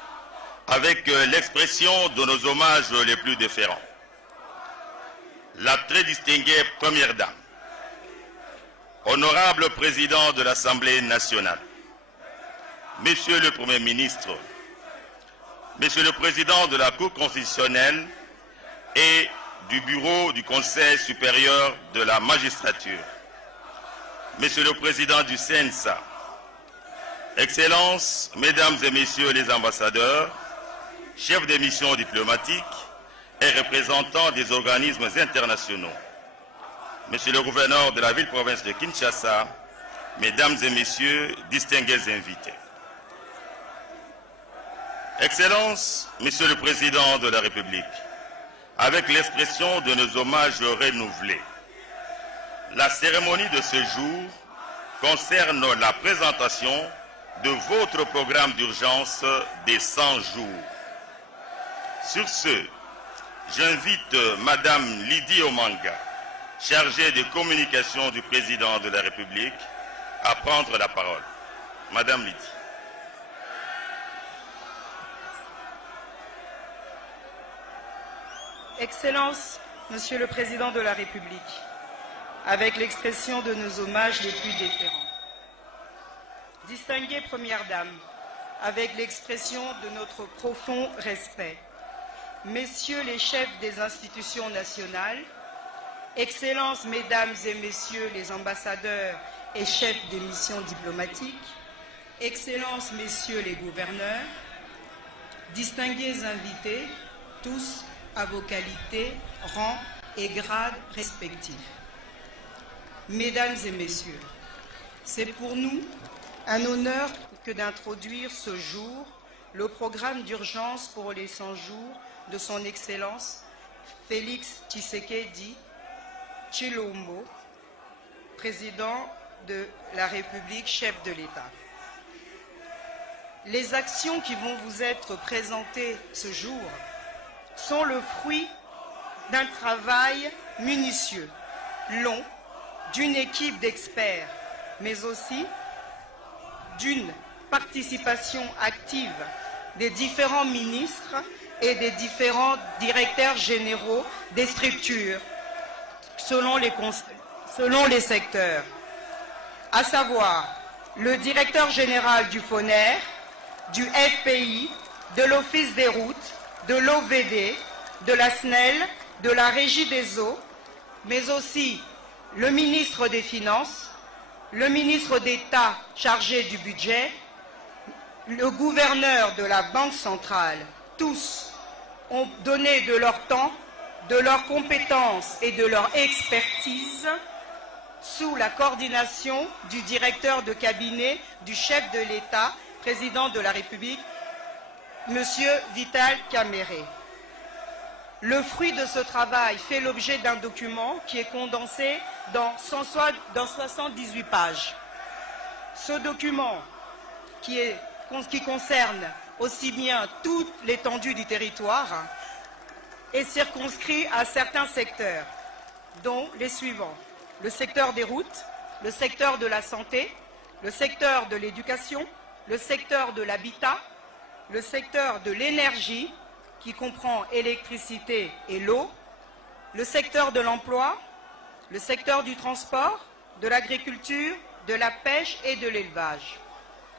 avec l'expression de nos hommages les plus déférents, la très distinguée Première Dame, Honorable Président de l'Assemblée nationale, Monsieur le Premier ministre, Monsieur le Président de la Cour constitutionnelle et du Bureau du Conseil supérieur de la magistrature, Monsieur le Président du CNSA, Excellences, Mesdames et Messieurs les ambassadeurs, chefs des missions diplomatiques et représentants des organismes internationaux, Monsieur le gouverneur de la ville-province de Kinshasa, Mesdames et Messieurs, distingués invités. Excellences, Monsieur le Président de la République, avec l'expression de nos hommages renouvelés, la cérémonie de ce jour concerne la présentation de votre programme d'urgence des 100 jours. Sur ce, j'invite Madame Lydie Omanga, chargée de communication du Président de la République, à prendre la parole. Madame Lydie. Excellences, Monsieur le Président de la République, avec l'expression de nos hommages les plus déférents. Distinguée Première Dame, avec l'expression de notre profond respect. Messieurs les chefs des institutions nationales, Excellences, Mesdames et Messieurs les ambassadeurs et chefs des missions diplomatiques, Excellences, Messieurs les gouverneurs, distingués invités, tous à vos qualités, rangs et grades respectifs. Mesdames et Messieurs, c'est pour nous un honneur que d'introduire ce jour le programme d'urgence pour les 100 jours de son Excellence Félix Tshisekedi Tshilombo, président de la République, chef de l'État. Les actions qui vont vous être présentées ce jour sont le fruit d'un travail minutieux, long, d'une équipe d'experts, mais aussi d'une participation active des différents ministres et des différents directeurs généraux des structures selon les secteurs, à savoir le directeur général du FONER, du FPI, de l'Office des routes, de l'OVD, de la SNEL, de la Régie des eaux, mais aussi le ministre des Finances, le ministre d'État chargé du budget, le gouverneur de la Banque centrale. Tous ont donné de leur temps, de leurs compétences et de leur expertise sous la coordination du directeur de cabinet du chef de l'État, président de la République, Monsieur Vital Kamerhe. Le fruit de ce travail fait l'objet d'un document qui est condensé dans 78 pages. Ce document, qui concerne aussi bien toute l'étendue du territoire, est circonscrit à certains secteurs, dont les suivants: le secteur des routes, le secteur de la santé, le secteur de l'éducation, le secteur de l'habitat, le secteur de l'énergie, qui comprend électricité et l'eau, le secteur de l'emploi, le secteur du transport, de l'agriculture, de la pêche et de l'élevage,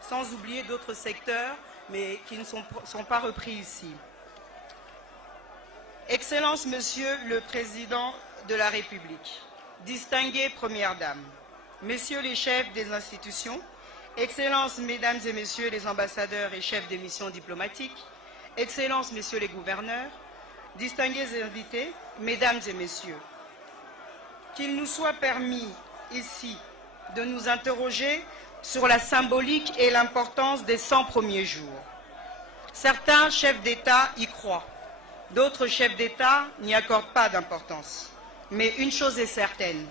sans oublier d'autres secteurs, mais qui ne sont pas repris ici. Excellences, Monsieur le Président de la République, distinguée Première Dame, Messieurs les chefs des institutions, Excellences, Mesdames et Messieurs les ambassadeurs et chefs des missions diplomatiques, Excellences, Messieurs les gouverneurs, distingués invités, Mesdames et Messieurs, qu'il nous soit permis ici de nous interroger sur la symbolique et l'importance des 100 premiers jours. Certains chefs d'État y croient, d'autres chefs d'État n'y accordent pas d'importance. Mais une chose est certaine,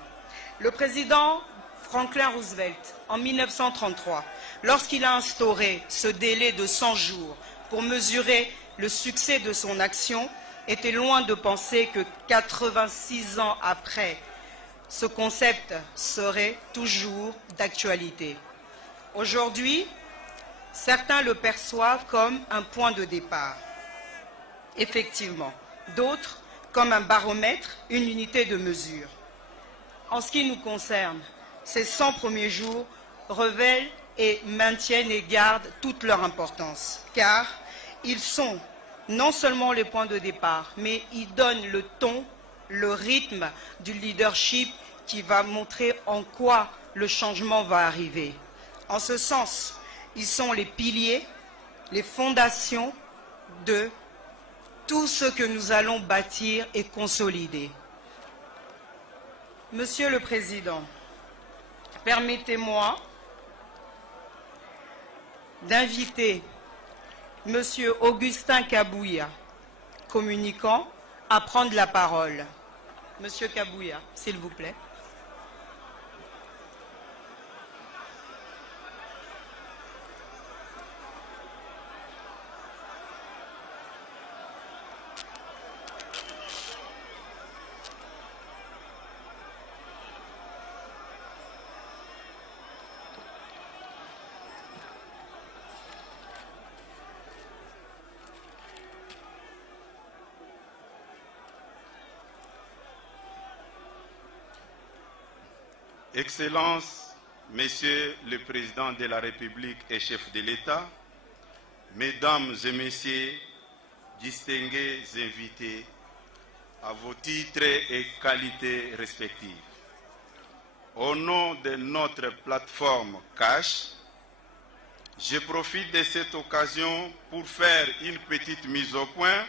le président Franklin Roosevelt, en 1933, lorsqu'il a instauré ce délai de 100 jours pour mesurer le succès de son action, était loin de penser que 86 ans après, ce concept serait toujours d'actualité. Aujourd'hui, certains le perçoivent comme un point de départ. Effectivement, d'autres comme un baromètre, une unité de mesure. En ce qui nous concerne, ces 100 premiers jours révèlent et maintiennent et gardent toute leur importance, car ils sont non seulement les points de départ, mais ils donnent le ton, le rythme du leadership qui va montrer en quoi le changement va arriver. En ce sens, ils sont les piliers, les fondations de tout ce que nous allons bâtir et consolider. Monsieur le Président, permettez-moi d'inviter Monsieur Augustin Kabouya, communicant, à prendre la parole. Monsieur Kabouya, s'il vous plaît. Excellences, Messieurs le Président de la République et chef de l'État, Mesdames et Messieurs, distingués invités, à vos titres et qualités respectives. Au nom de notre plateforme Cash, je profite de cette occasion pour faire une petite mise au point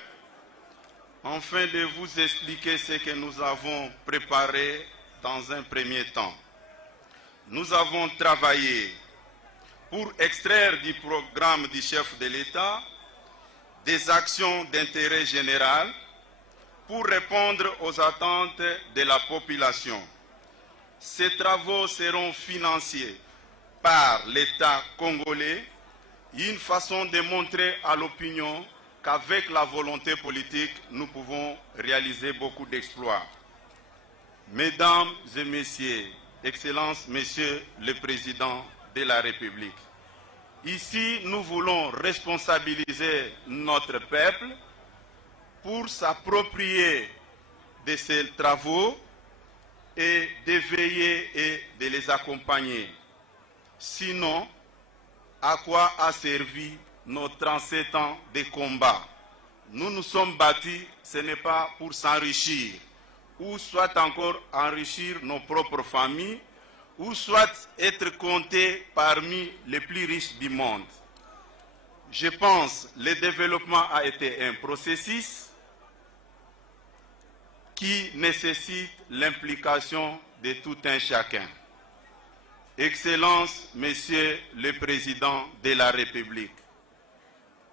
afin de vous expliquer ce que nous avons préparé dans un premier temps. Nous avons travaillé pour extraire du programme du chef de l'État des actions d'intérêt général pour répondre aux attentes de la population. Ces travaux seront financés par l'État congolais, une façon de montrer à l'opinion qu'avec la volonté politique, nous pouvons réaliser beaucoup d'exploits. Mesdames et Messieurs, Excellences, Monsieur le Président de la République, ici, nous voulons responsabiliser notre peuple pour s'approprier de ces travaux et de veiller et de les accompagner. Sinon, à quoi a servi nos 37 ans de combat? Nous nous sommes battus, ce n'est pas pour s'enrichir, ou soit encore enrichir nos propres familles, ou soit être comptés parmi les plus riches du monde. Je pense que le développement a été un processus qui nécessite l'implication de tout un chacun. Excellences, Monsieur le Président de la République,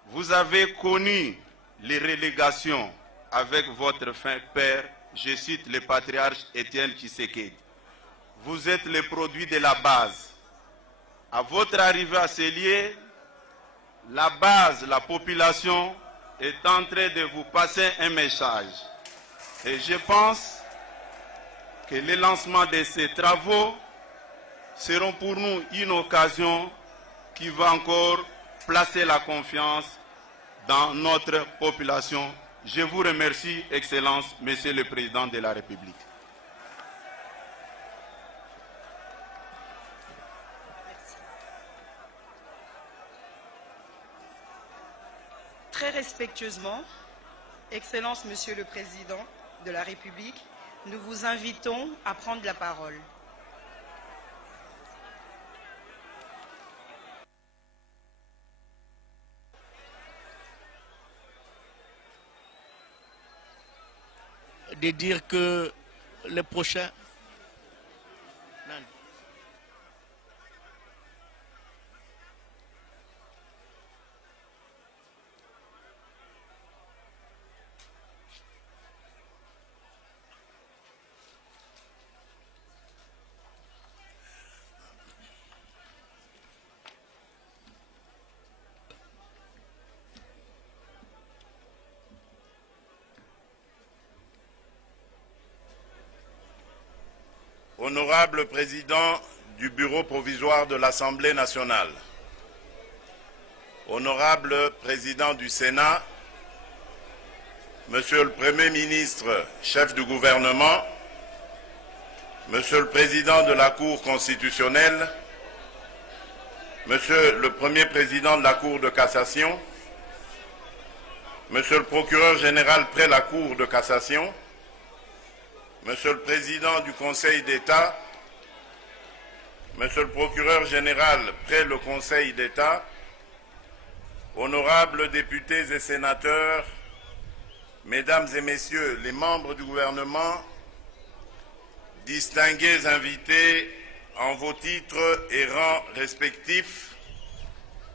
vous avez connu les relégations avec votre père, je cite le patriarche Étienne Tshisekedi. Vous êtes le produit de la base. À votre arrivée à ces lieux, la base, la population est en train de vous passer un message. Et je pense que le lancement de ces travaux seront pour nous une occasion qui va encore placer la confiance dans notre population. Je vous remercie, Excellence, Monsieur le Président de la République. Merci. Très respectueusement, Excellence, Monsieur le Président de la République, nous vous invitons à prendre la parole. De dire que le prochain... Honorable Président du Bureau provisoire de l'Assemblée nationale, Honorable Président du Sénat, Monsieur le Premier ministre, chef du gouvernement, Monsieur le Président de la Cour constitutionnelle, Monsieur le Premier Président de la Cour de cassation, Monsieur le Procureur général près la Cour de cassation, Monsieur le Président du Conseil d'État, Monsieur le Procureur général près le Conseil d'État, honorables députés et sénateurs, Mesdames et Messieurs les membres du gouvernement, distingués invités en vos titres et rangs respectifs,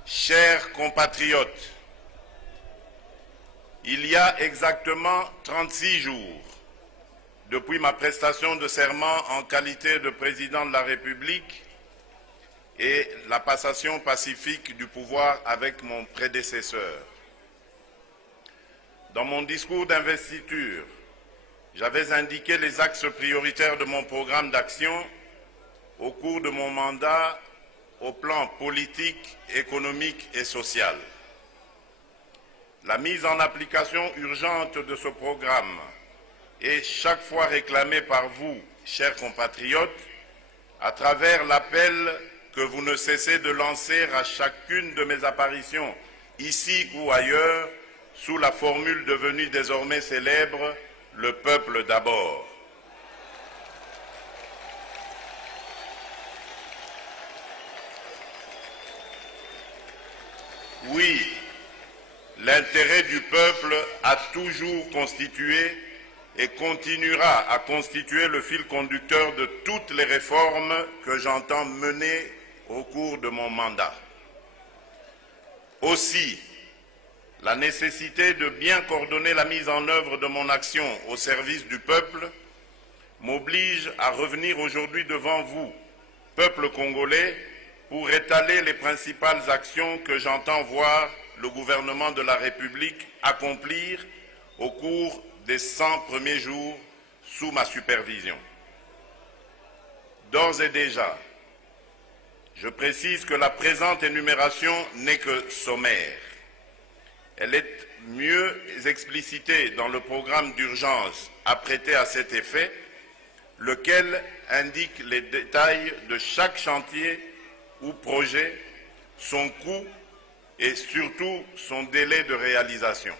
chers compatriotes, il y a exactement 36 jours, depuis ma prestation de serment en qualité de président de la République et la passation pacifique du pouvoir avec mon prédécesseur. Dans mon discours d'investiture, j'avais indiqué les axes prioritaires de mon programme d'action au cours de mon mandat au plan politique, économique et social. La mise en application urgente de ce programme est chaque fois réclamée par vous, chers compatriotes, à travers l'appel que vous ne cessez de lancer à chacune de mes apparitions, ici ou ailleurs, sous la formule devenue désormais célèbre, le peuple d'abord. Oui, l'intérêt du peuple a toujours constitué et continuera à constituer le fil conducteur de toutes les réformes que j'entends mener au cours de mon mandat. Aussi, la nécessité de bien coordonner la mise en œuvre de mon action au service du peuple m'oblige à revenir aujourd'hui devant vous, peuple congolais, pour étaler les principales actions que j'entends voir le gouvernement de la République accomplir au cours des 100 premiers jours sous ma supervision. D'ores et déjà, je précise que la présente énumération n'est que sommaire. Elle est mieux explicitée dans le programme d'urgence apprêté à cet effet, lequel indique les détails de chaque chantier ou projet, son coût et surtout son délai de réalisation.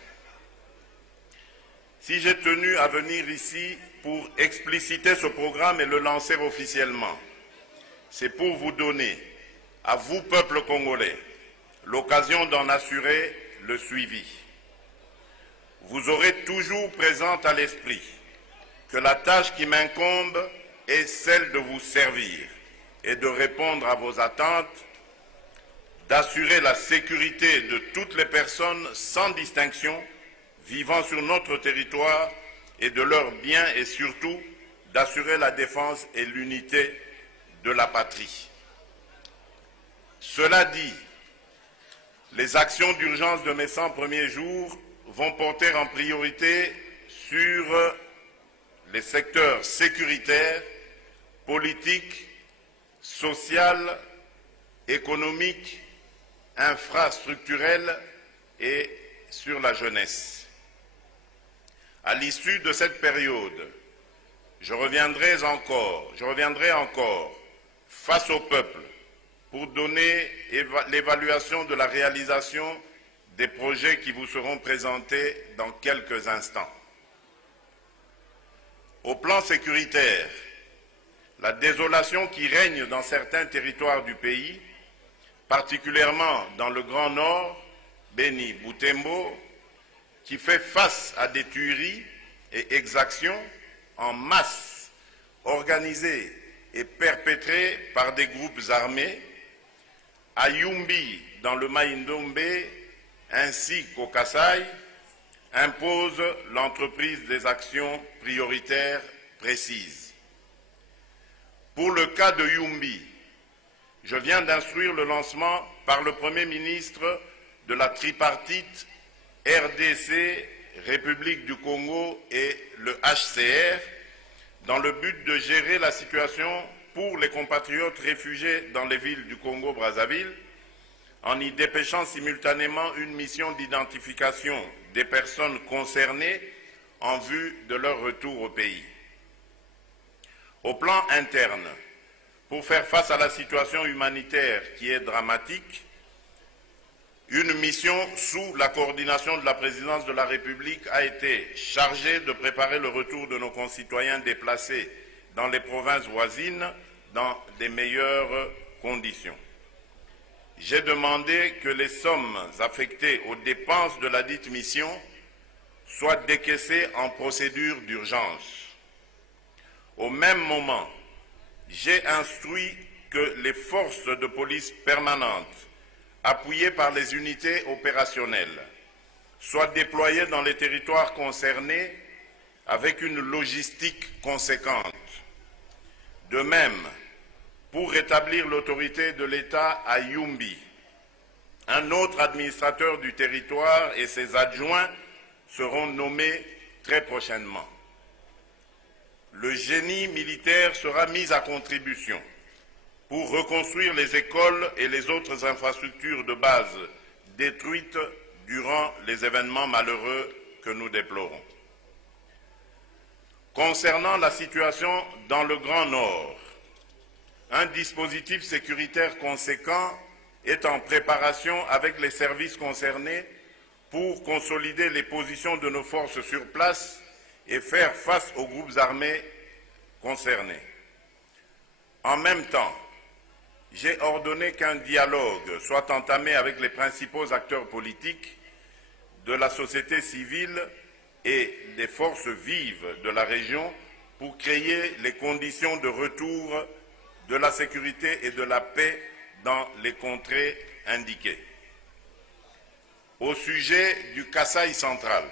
Si j'ai tenu à venir ici pour expliciter ce programme et le lancer officiellement, c'est pour vous donner, à vous, peuple congolais, l'occasion d'en assurer le suivi. Vous aurez toujours présent à l'esprit que la tâche qui m'incombe est celle de vous servir et de répondre à vos attentes, d'assurer la sécurité de toutes les personnes sans distinction vivant sur notre territoire et de leurs biens et surtout d'assurer la défense et l'unité de la patrie. Cela dit, les actions d'urgence de mes 100 premiers jours vont porter en priorité sur les secteurs sécuritaires, politiques, social, économique, infrastructurel et sur la jeunesse. À l'issue de cette période, je reviendrai encore face au peuple pour donner l'évaluation de la réalisation des projets qui vous seront présentés dans quelques instants. Au plan sécuritaire, la désolation qui règne dans certains territoires du pays, particulièrement dans le Grand Nord, Beni, Butembo, qui fait face à des tueries et exactions en masse organisées et perpétrées par des groupes armés, à Yumbi, dans le Maïndombe, ainsi qu'au Kasaï, impose l'entreprise des actions prioritaires précises. Pour le cas de Yumbi, je viens d'instruire le lancement par le Premier ministre de la tripartite RDC, République du Congo et le HCR dans le but de gérer la situation pour les compatriotes réfugiés dans les villes du Congo-Brazzaville, en y dépêchant simultanément une mission d'identification des personnes concernées en vue de leur retour au pays. Au plan interne, pour faire face à la situation humanitaire qui est dramatique, une mission sous la coordination de la présidence de la République a été chargée de préparer le retour de nos concitoyens déplacés dans les provinces voisines dans des meilleures conditions. J'ai demandé que les sommes affectées aux dépenses de la dite mission soient décaissées en procédure d'urgence. Au même moment, j'ai instruit que les forces de police permanentes, appuyées par les unités opérationnelles, soient déployées dans les territoires concernés avec une logistique conséquente. De même, pour rétablir l'autorité de l'État à Yumbi, un autre administrateur du territoire et ses adjoints seront nommés très prochainement. Le génie militaire sera mis à contribution pour reconstruire les écoles et les autres infrastructures de base détruites durant les événements malheureux que nous déplorons. Concernant la situation dans le Grand Nord, un dispositif sécuritaire conséquent est en préparation avec les services concernés pour consolider les positions de nos forces sur place et faire face aux groupes armés concernés. En même temps, j'ai ordonné qu'un dialogue soit entamé avec les principaux acteurs politiques de la société civile et des forces vives de la région pour créer les conditions de retour de la sécurité et de la paix dans les contrées indiquées. Au sujet du Kasaï central,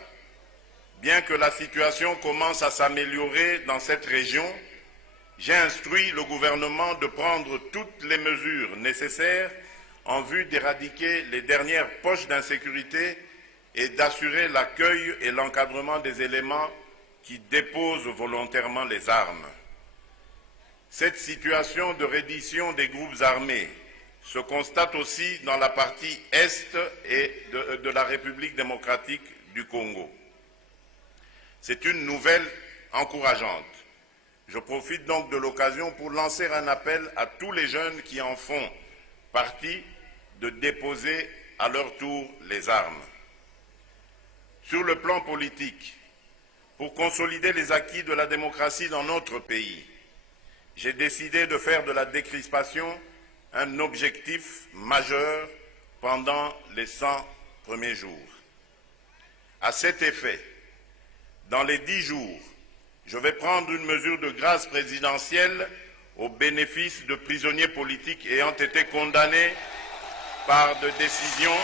bien que la situation commence à s'améliorer dans cette région, j'ai instruit le gouvernement de prendre toutes les mesures nécessaires en vue d'éradiquer les dernières poches d'insécurité et d'assurer l'accueil et l'encadrement des éléments qui déposent volontairement les armes. Cette situation de reddition des groupes armés se constate aussi dans la partie est de la République démocratique du Congo. C'est une nouvelle encourageante. Je profite donc de l'occasion pour lancer un appel à tous les jeunes qui en font partie de déposer à leur tour les armes. Sur le plan politique, pour consolider les acquis de la démocratie dans notre pays, j'ai décidé de faire de la décrispation un objectif majeur pendant les 100 premiers jours. À cet effet, dans les 10 jours, je vais prendre une mesure de grâce présidentielle au bénéfice de prisonniers politiques ayant été condamnés par des décisions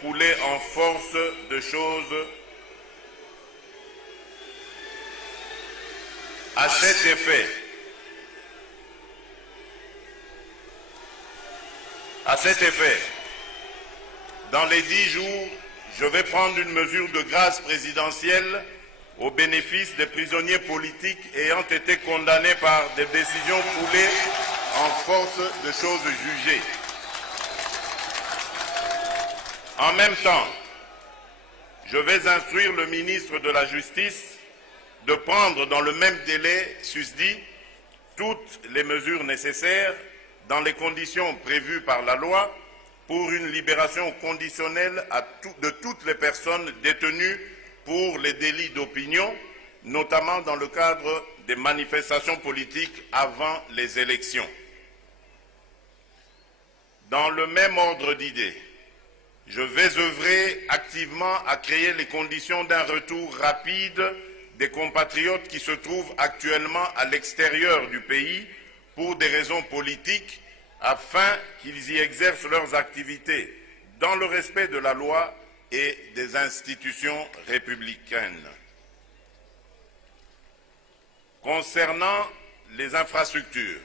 coulées en force de choses. À cet effet, dans les 10 jours, je vais prendre une mesure de grâce présidentielle au bénéfice des prisonniers politiques ayant été condamnés par des décisions coulées en force de choses jugées. En même temps, je vais instruire le ministre de la Justice de prendre dans le même délai, susdit, toutes les mesures nécessaires dans les conditions prévues par la loi pour une libération conditionnelle de toutes les personnes détenues pour les délits d'opinion, notamment dans le cadre des manifestations politiques avant les élections. Dans le même ordre d'idées, je vais œuvrer activement à créer les conditions d'un retour rapide des compatriotes qui se trouvent actuellement à l'extérieur du pays pour des raisons politiques, afin qu'ils y exercent leurs activités dans le respect de la loi et des institutions républicaines. Concernant les infrastructures,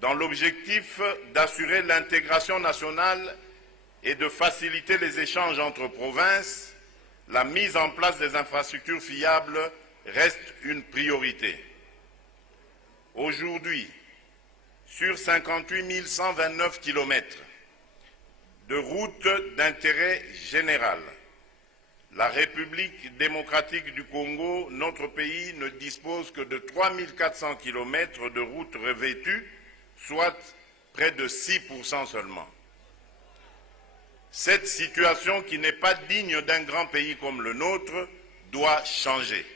dans l'objectif d'assurer l'intégration nationale et de faciliter les échanges entre provinces, la mise en place des infrastructures fiables reste une priorité. Aujourd'hui, sur 58 129 km de routes d'intérêt général, la République démocratique du Congo, notre pays, ne dispose que de 3 400 km de routes revêtues, soit près de 6% seulement. Cette situation, qui n'est pas digne d'un grand pays comme le nôtre, doit changer.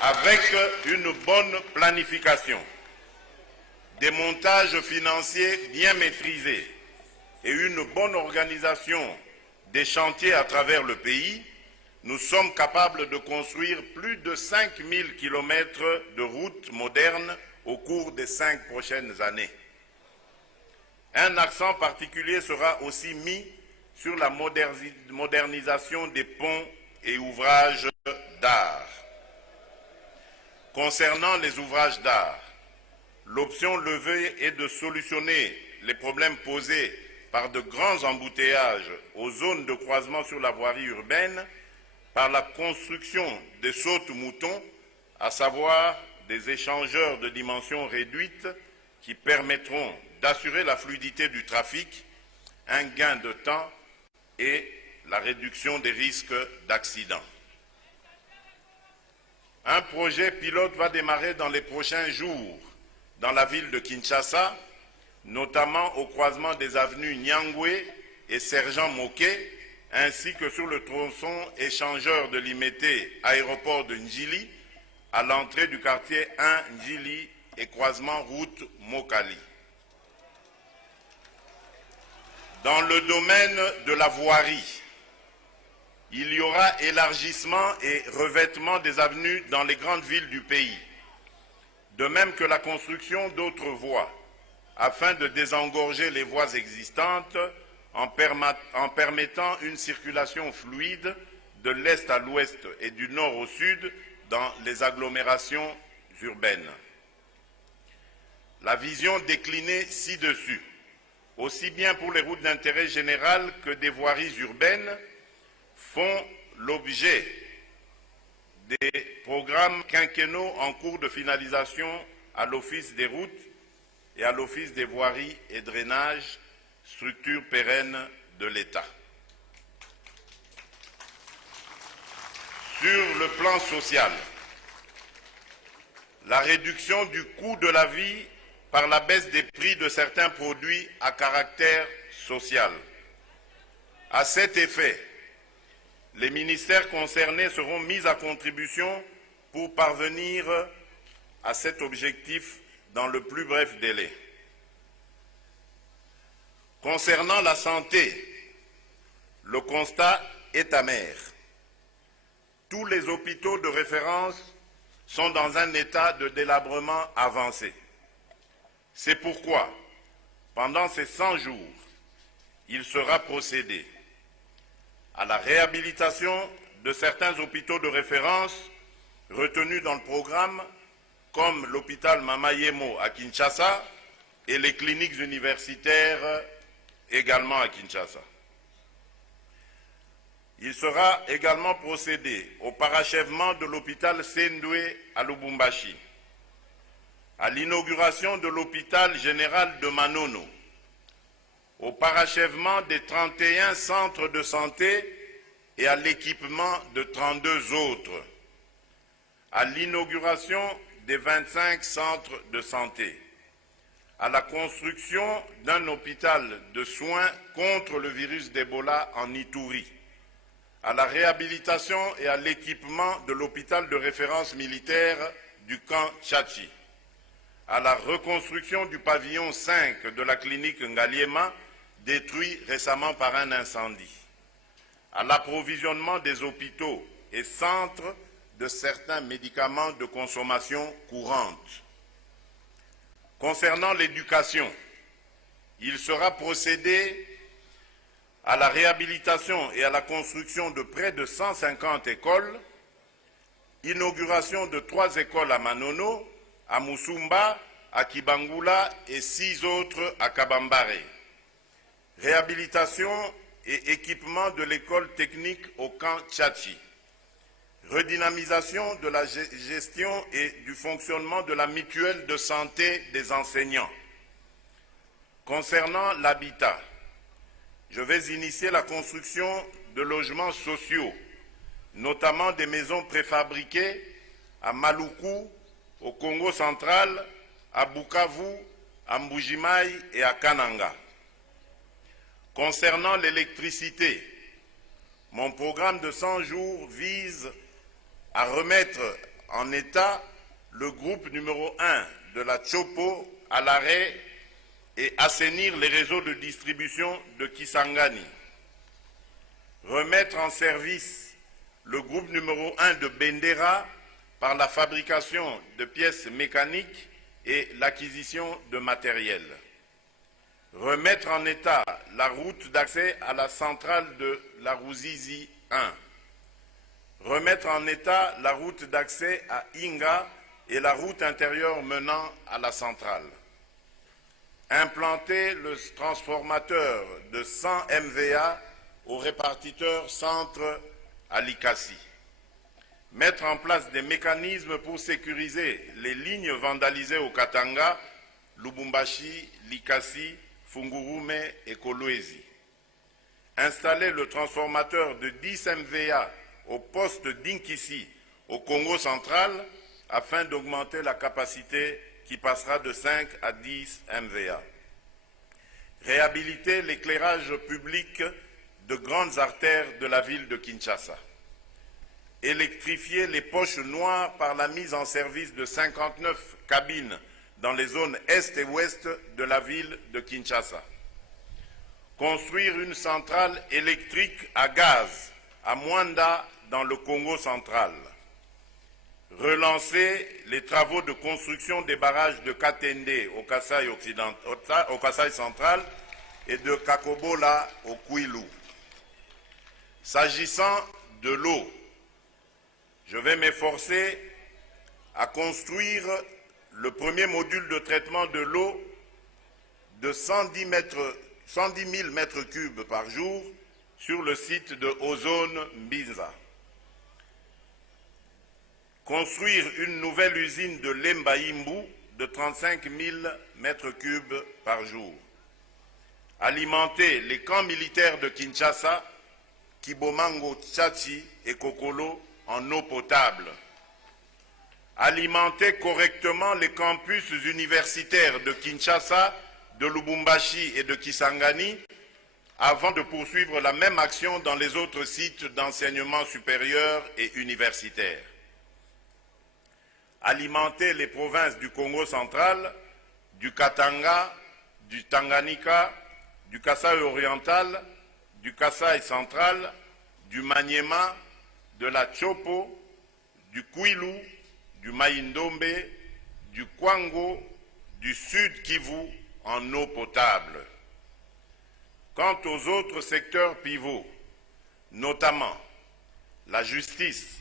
Avec une bonne planification, des montages financiers bien maîtrisés et une bonne organisation des chantiers à travers le pays, nous sommes capables de construire plus de 5 000 km de routes modernes au cours des 5 prochaines années. Un accent particulier sera aussi mis sur la modernisation des ponts et ouvrages d'art. Concernant les ouvrages d'art, l'option levée est de solutionner les problèmes posés par de grands embouteillages aux zones de croisement sur la voirie urbaine par la construction des sautes-moutons, à savoir des échangeurs de dimensions réduites qui permettront d'assurer la fluidité du trafic, un gain de temps et la réduction des risques d'accident. Un projet pilote va démarrer dans les prochains jours dans la ville de Kinshasa, notamment au croisement des avenues Nyangwe et Sergent Moké, ainsi que sur le tronçon échangeur de Limete, aéroport de Njili, à l'entrée du quartier 1 Njili et croisement route Mokali. Dans le domaine de la voirie, il y aura élargissement et revêtement des avenues dans les grandes villes du pays, de même que la construction d'autres voies, afin de désengorger les voies existantes en permettant une circulation fluide de l'est à l'ouest et du nord au sud dans les agglomérations urbaines. La vision déclinée ci-dessus, aussi bien pour les routes d'intérêt général que des voiries urbaines, font l'objet des programmes quinquennaux en cours de finalisation à l'Office des routes et à l'Office des voiries et drainages, structure pérenne de l'État. Sur le plan social, la réduction du coût de la vie par la baisse des prix de certains produits à caractère social. À cet effet, les ministères concernés seront mis à contribution pour parvenir à cet objectif dans le plus bref délai. Concernant la santé, le constat est amer. Tous les hôpitaux de référence sont dans un état de délabrement avancé. C'est pourquoi, pendant ces 100 jours, il sera procédé à la réhabilitation de certains hôpitaux de référence retenus dans le programme, comme l'hôpital Mamayemo à Kinshasa et les cliniques universitaires également à Kinshasa. Il sera également procédé au parachèvement de l'hôpital Sendwe à Lubumbashi, à l'inauguration de l'hôpital général de Manono, au parachèvement des 31 centres de santé et à l'équipement de 32 autres, à l'inauguration des 25 centres de santé, à la construction d'un hôpital de soins contre le virus d'Ebola en Ituri, à la réhabilitation et à l'équipement de l'hôpital de référence militaire du camp Tchachi, à la reconstruction du pavillon 5 de la clinique Ngaliema, détruit récemment par un incendie, à l'approvisionnement des hôpitaux et centres de certains médicaments de consommation courante. Concernant l'éducation, il sera procédé à la réhabilitation et à la construction de près de 150 écoles, inauguration de 3 écoles à Manono, à Musumba à Kibangula et 6 autres à Kabambare. Réhabilitation et équipement de l'école technique au camp Tchachi. Redynamisation de la gestion et du fonctionnement de la mutuelle de santé des enseignants. Concernant l'habitat, je vais initier la construction de logements sociaux, notamment des maisons préfabriquées à Maluku, au Congo central, à Bukavu, à Mbujimaï et à Kananga. Concernant l'électricité, mon programme de 100 jours vise à remettre en état le groupe numéro 1 de la Chopo à l'arrêt et assainir les réseaux de distribution de Kisangani. Remettre en service le groupe numéro 1 de Bendera par la fabrication de pièces mécaniques et l'acquisition de matériel. Remettre en état la route d'accès à la centrale de la Ruzizi 1. Remettre en état la route d'accès à Inga et la route intérieure menant à la centrale. Implanter le transformateur de 100 MVA au répartiteur centre à Likasi. Mettre en place des mécanismes pour sécuriser les lignes vandalisées au Katanga, Lubumbashi, Likasi, Fungurume et Kolwezi. Installer le transformateur de 10 MVA au poste d'Inkisi au Congo central afin d'augmenter la capacité qui passera de 5 à 10 MVA. Réhabiliter l'éclairage public de grandes artères de la ville de Kinshasa. Électrifier les poches noires par la mise en service de 59 cabines dans les zones est et ouest de la ville de Kinshasa. Construire une centrale électrique à gaz à Mwanda dans le Congo central. Relancer les travaux de construction des barrages de Katende au Kasai central et de Kakobola au Kwilu. S'agissant de l'eau, je vais m'efforcer à construire le premier module de traitement de l'eau de 110 000 mètres cubes par jour sur le site de Ozone Mbinza. Construire une nouvelle usine de Lembaimbu de 35 000 mètres cubes par jour. Alimenter les camps militaires de Kinshasa, Kibomango, Tchachi et Kokolo en eau potable. Alimenter correctement les campus universitaires de Kinshasa, de Lubumbashi et de Kisangani avant de poursuivre la même action dans les autres sites d'enseignement supérieur et universitaire. Alimenter les provinces du Congo central, du Katanga, du Tanganyika, du Kasai oriental, du Kasai central, du Maniema, de la Chopo, du Kwilu, du Maïndombe, du Kwango, du Sud Kivu en eau potable. Quant aux autres secteurs pivots, notamment la justice,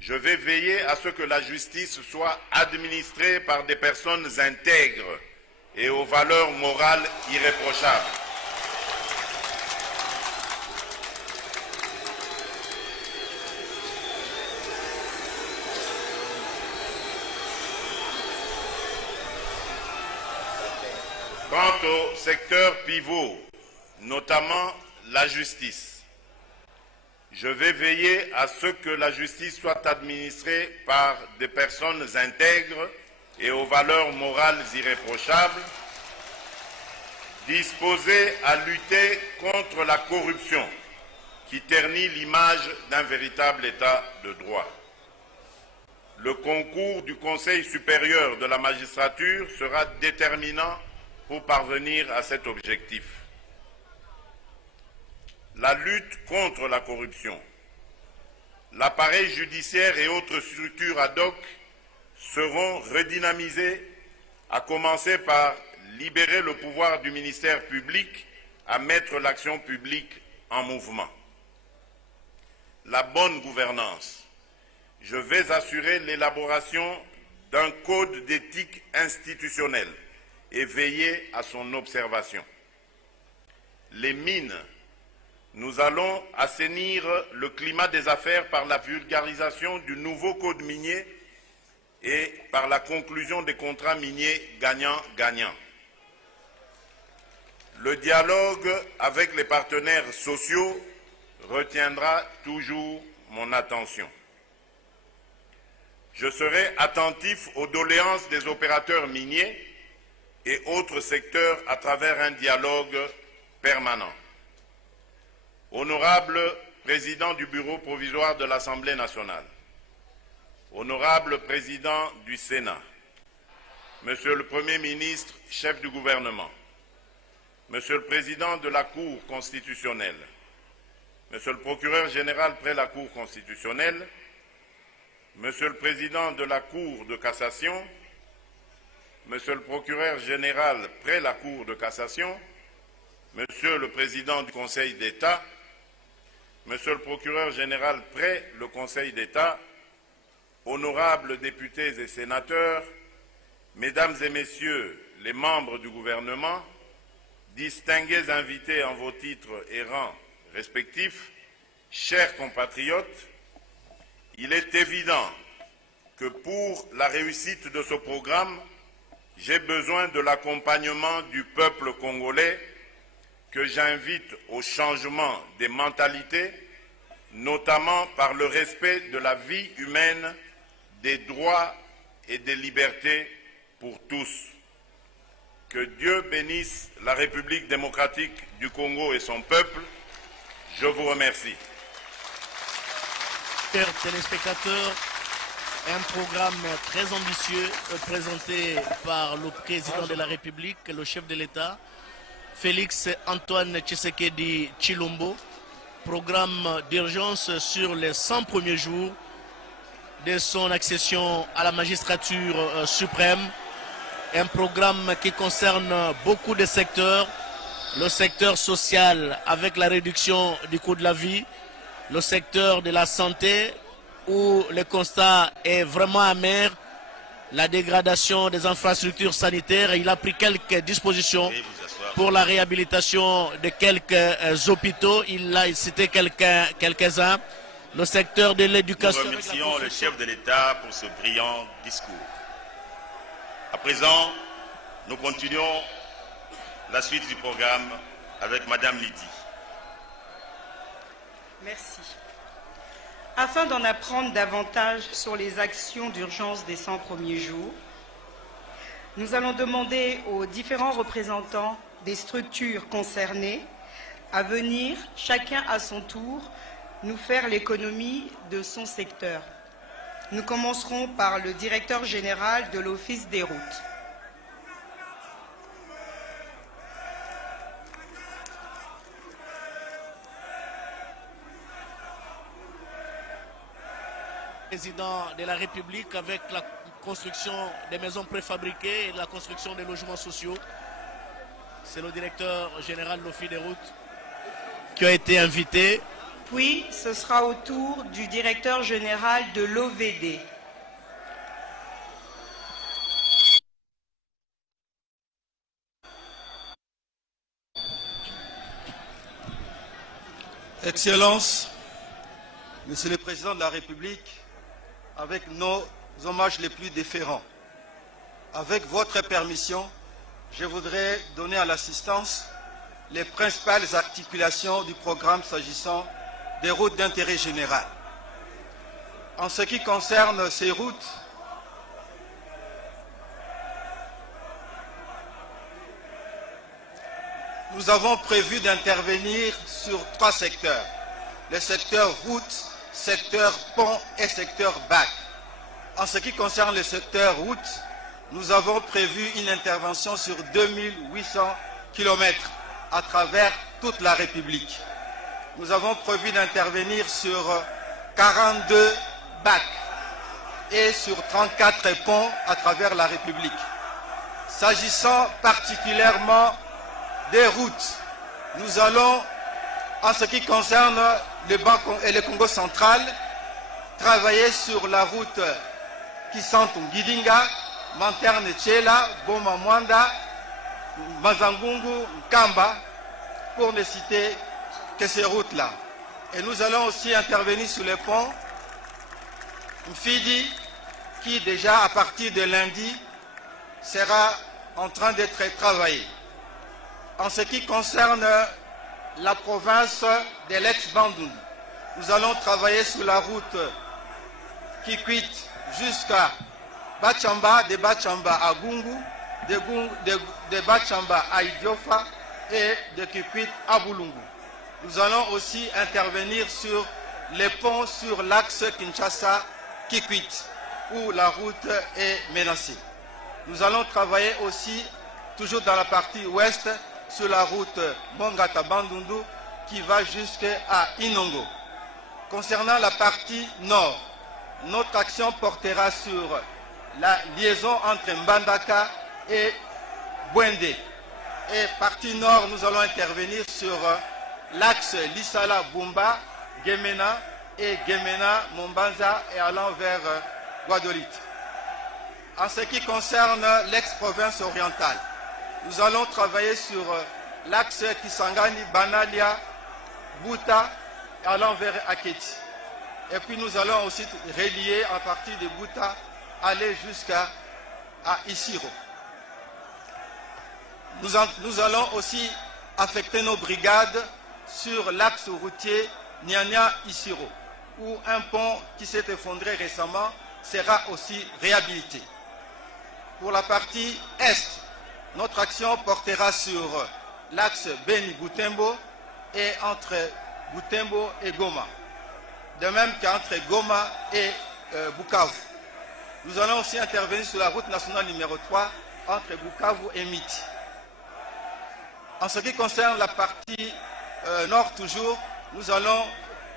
je vais veiller à ce que la justice soit administrée par des personnes intègres et aux valeurs morales irréprochables. Quant au secteur pivot, notamment la justice, je vais veiller à ce que la justice soit administrée par des personnes intègres et aux valeurs morales irréprochables, disposées à lutter contre la corruption qui ternit l'image d'un véritable État de droit. Le concours du Conseil supérieur de la magistrature sera déterminant pour parvenir à cet objectif. La lutte contre la corruption. L'appareil judiciaire et autres structures ad hoc seront redynamisées, à commencer par libérer le pouvoir du ministère public à mettre l'action publique en mouvement. La bonne gouvernance. Je vais assurer l'élaboration d'un code d'éthique institutionnelle et veiller à son observation. Les mines, nous allons assainir le climat des affaires par la vulgarisation du nouveau code minier et par la conclusion des contrats miniers gagnant-gagnant. Le dialogue avec les partenaires sociaux retiendra toujours mon attention. Je serai attentif aux doléances des opérateurs miniers et autres secteurs à travers un dialogue permanent. Honorable Président du Bureau provisoire de l'Assemblée nationale, Honorable Président du Sénat, Monsieur le Premier ministre, chef du gouvernement, Monsieur le Président de la Cour constitutionnelle, Monsieur le Procureur général près la Cour constitutionnelle, Monsieur le Président de la Cour de cassation, Monsieur le Procureur général près la Cour de cassation, Monsieur le Président du Conseil d'État, Monsieur le Procureur général près le Conseil d'État, honorables députés et sénateurs, Mesdames et Messieurs les membres du gouvernement, distingués invités en vos titres et rangs respectifs, chers compatriotes, il est évident que pour la réussite de ce programme, j'ai besoin de l'accompagnement du peuple congolais que j'invite au changement des mentalités, notamment par le respect de la vie humaine, des droits et des libertés pour tous. Que Dieu bénisse la République démocratique du Congo et son peuple. Je vous remercie. Chers téléspectateurs, un programme très ambitieux présenté par le président de la République, le chef de l'État, Félix Antoine Tshisekedi Tshilombo. Programme d'urgence sur les 100 premiers jours de son accession à la magistrature suprême. Un programme qui concerne beaucoup de secteurs, le secteur social avec la réduction du coût de la vie, le secteur de la santé où le constat est vraiment amer, la dégradation des infrastructures sanitaires. Il a pris quelques dispositions pour la réhabilitation de quelques hôpitaux. Il a cité quelques-uns. Le secteur de l'éducation. Nous remercions le chef de l'État pour ce brillant discours. À présent, nous continuons la suite du programme avec Madame Lydie. Merci. Afin d'en apprendre davantage sur les actions d'urgence des 100 premiers jours, nous allons demander aux différents représentants des structures concernées à venir, chacun à son tour, nous faire l'économie de son secteur. Nous commencerons par le directeur général de l'Office des routes. Président de la République avec la construction des maisons préfabriquées et la construction des logements sociaux. C'est le directeur général de l'Office des routes qui a été invité. Puis, ce sera au tour du directeur général de l'OVD. Excellences, Monsieur le Président de la République, avec nos hommages les plus déférents, avec votre permission, je voudrais donner à l'assistance les principales articulations du programme s'agissant des routes d'intérêt général. En ce qui concerne ces routes, nous avons prévu d'intervenir sur 3 secteurs. Le secteur route, secteur pont et secteur bac. En ce qui concerne le secteur route, nous avons prévu une intervention sur 2800 km à travers toute la République. Nous avons prévu d'intervenir sur 42 bacs et sur 34 ponts à travers la République. S'agissant particulièrement des routes, nous allons, en ce qui concerne le Congo central, travailler sur la route Kisantu Ngidinga, Manterne Tchela, Boma Mwanda, Mazangungu, Kamba, pour ne citer que ces routes-là. Et nous allons aussi intervenir sur le pont Mfidi, qui déjà à partir de lundi sera en train d'être travaillé. En ce qui concerne la province de l'ex-Bandundu, nous allons travailler sur la route qui quitte jusqu'à Bachamba, de Bachamba à Gungu, de Bachamba à Idiofa et de Kikwit à Bulungu. Nous allons aussi intervenir sur les ponts sur l'axe Kinshasa-Kikwit, où la route est menacée. Nous allons travailler aussi, toujours dans la partie ouest, sur la route Mongata-Bandundu, qui va jusqu'à Inongo. Concernant la partie nord, notre action portera sur la liaison entre Mbandaka et Bwende. Et partie nord, nous allons intervenir sur l'axe Lissala-Bumba, Gemena et Gemena-Mombanza et allant vers Guadolite. En ce qui concerne l'ex-province orientale, nous allons travailler sur l'axe Kisangani, Banalia, Bouta et allant vers Aketi. Et puis nous allons aussi relier à partir de Bouta, aller jusqu'à Isiro. Nous allons aussi affecter nos brigades sur l'axe routier Nyanya-Isiro, où un pont qui s'est effondré récemment sera aussi réhabilité. Pour la partie est, notre action portera sur l'axe Beni-Boutembo et entre Boutembo et Goma, de même qu'entre Goma et Bukavu. Nous allons aussi intervenir sur la route nationale numéro 3 entre Bukavu et Miti. En ce qui concerne la partie nord toujours, nous allons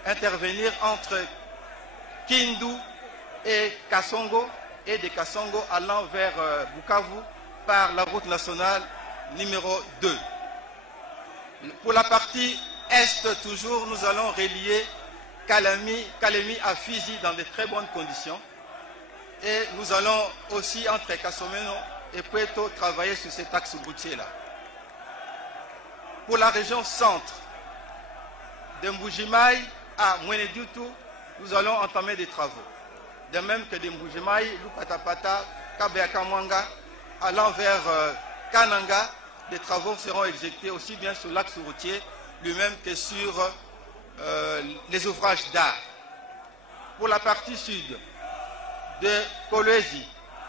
intervenir entre Kindu et Kasongo, et de Kasongo allant vers Bukavu par la route nationale numéro 2. Pour la partie est toujours, nous allons relier Kalemi à Fizi dans de très bonnes conditions. Et nous allons aussi entre Kasomeno et Pueto travailler sur cet axe routier-là. Pour la région centre, de Mbujimaï à Mwenedutu, nous allons entamer des travaux. De même que de Mbujimaï, Lupatapata, Kabeakamwanga, allant vers Kananga, des travaux seront exécutés aussi bien sur l'axe routier lui-même que sur les ouvrages d'art. Pour la partie sud de Kolwezi,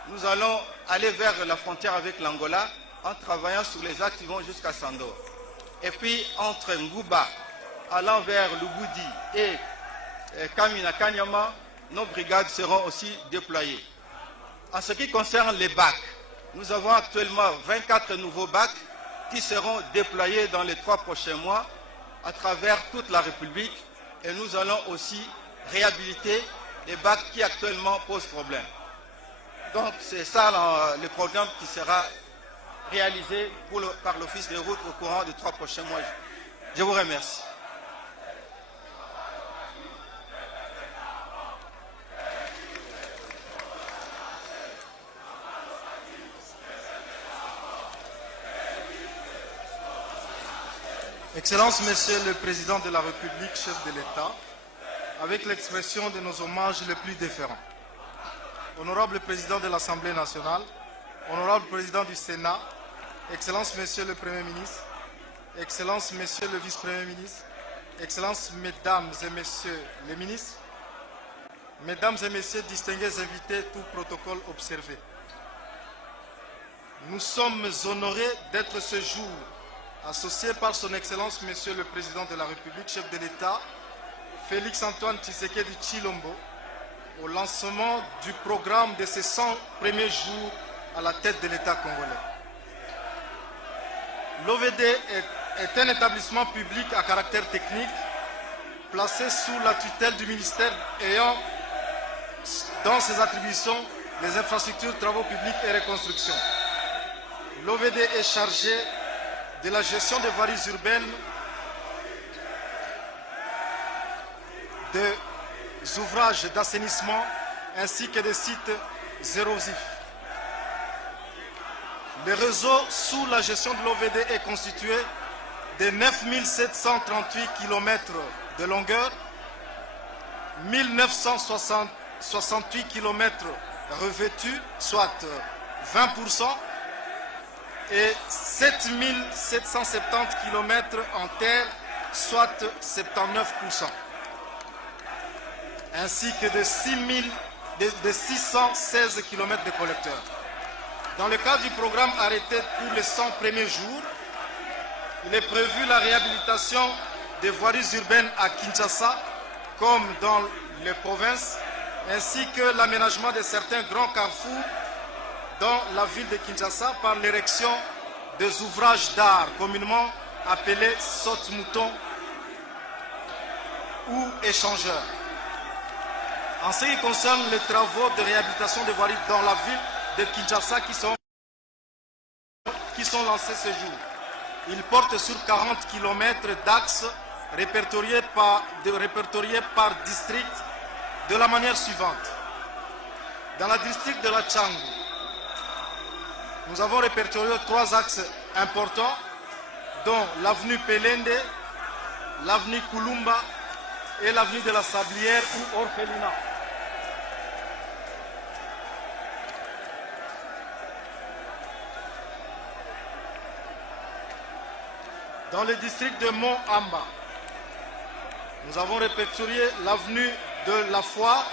nous allons aller vers la frontière avec l'Angola en travaillant sur les axes qui vont jusqu'à Sandor. Et puis entre Nguba, allant vers Lubudi et Kamina Kanyama, nos brigades seront aussi déployées. En ce qui concerne les bacs, nous avons actuellement 24 nouveaux bacs qui seront déployés dans les 3 prochains mois à travers toute la République, et nous allons aussi réhabiliter les bacs qui actuellement posent problème. Donc c'est ça le programme qui sera réalisé par l'Office des routes au courant des 3 prochains mois. Je vous remercie. Excellence, Monsieur le Président de la République, chef de l'État, avec l'expression de nos hommages les plus déférents. Honorable Président de l'Assemblée nationale, Honorable Président du Sénat, Excellence, Monsieur le Premier ministre, Excellence, Monsieur le Vice-Premier ministre, Excellences, Mesdames et Messieurs les ministres, Mesdames et Messieurs distingués invités, tout protocole observé. Nous sommes honorés d'être ce jour associé par son Excellence, Monsieur le Président de la République, chef de l'État, Félix-Antoine Tshisekedi Tshilombo, au lancement du programme de ses 100 premiers jours à la tête de l'État congolais. L'OVD est un établissement public à caractère technique placé sous la tutelle du ministère ayant dans ses attributions les infrastructures, travaux publics et reconstruction. L'OVD est chargé de la gestion des voiries urbaines, des ouvrages d'assainissement ainsi que des sites érosif. Le réseau sous la gestion de l'OVD est constitué de 9738 km de longueur, 1968 km revêtus, soit 20%, et 7770 km en terre, soit 79%, ainsi que de 616 km de collecteurs. Dans le cadre du programme arrêté pour les 100 premiers jours, il est prévu la réhabilitation des voiries urbaines à Kinshasa, comme dans les provinces, ainsi que l'aménagement de certains grands carrefours dans la ville de Kinshasa par l'érection des ouvrages d'art, communément appelés saute-mouton ou échangeurs. En ce qui concerne les travaux de réhabilitation des voiries dans la ville de Kinshasa qui sont lancés ce jour, ils portent sur 40 km d'axes répertoriés par district de la manière suivante. Dans la district de la Tchangou, nous avons répertorié 3 axes importants, dont l'avenue Pelende, l'avenue Kulumba et l'avenue de la Sablière ou Orphelinat. Dans le district de Mont-Amba, nous avons répertorié l'avenue de la Foire,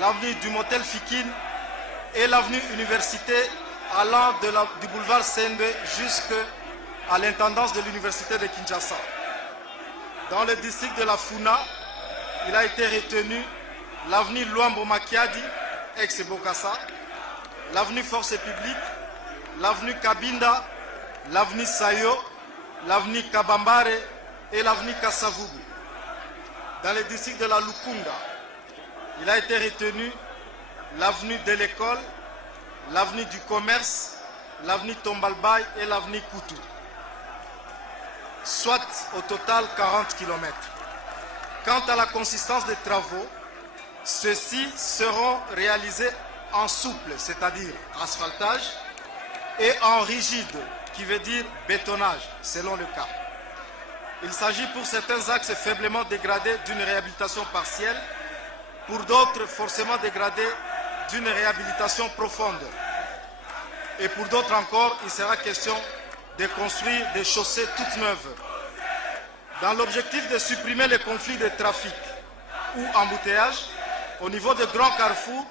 l'avenue du Motel Fikine et l'avenue Université allant du boulevard Sende jusqu'à l'intendance de l'Université de Kinshasa. Dans le district de la Funa, il a été retenu l'avenue Luambo Makiadi, ex-Bokassa, l'avenue Force Publique, l'avenue Kabinda, l'avenue Sayo, l'avenue Kabambare et l'avenue Kassavubu. Dans le district de la Lukunda, il a été retenu l'avenue de l'école, l'avenue du commerce, l'avenue Tombalbaye et l'avenue Koutou. Soit au total 40 km. Quant à la consistance des travaux, ceux-ci seront réalisés en souple, c'est-à-dire asphaltage, et en rigide, qui veut dire bétonnage, selon le cas. Il s'agit pour certains axes faiblement dégradés d'une réhabilitation partielle, pour d'autres forcément dégradés d'une réhabilitation profonde. Et pour d'autres encore, il sera question de construire des chaussées toutes neuves. Dans l'objectif de supprimer les conflits de trafic ou embouteillage, au niveau de grands carrefours,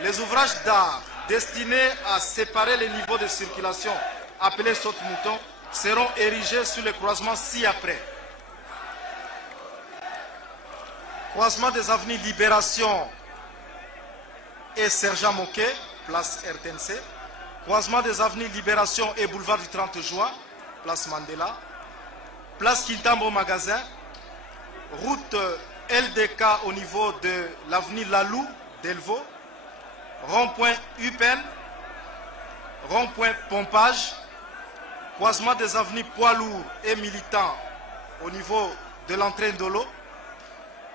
les ouvrages d'art destinés à séparer les niveaux de circulation, appelés saute-mouton, seront érigés sur le croisement ci-après. Croisement des avenues Libération et Sergent Moquet, place RTNC. Croisement des avenues Libération et boulevard du 30 juin, place Mandela. Place Kintambo Magasin. Route LDK au niveau de l'avenue Lalou, Delvaux. Rond-point Upen. Rond-point Pompage. Croisement des avenues Poids Lourds et Militants au niveau de l'entrée d'Olo.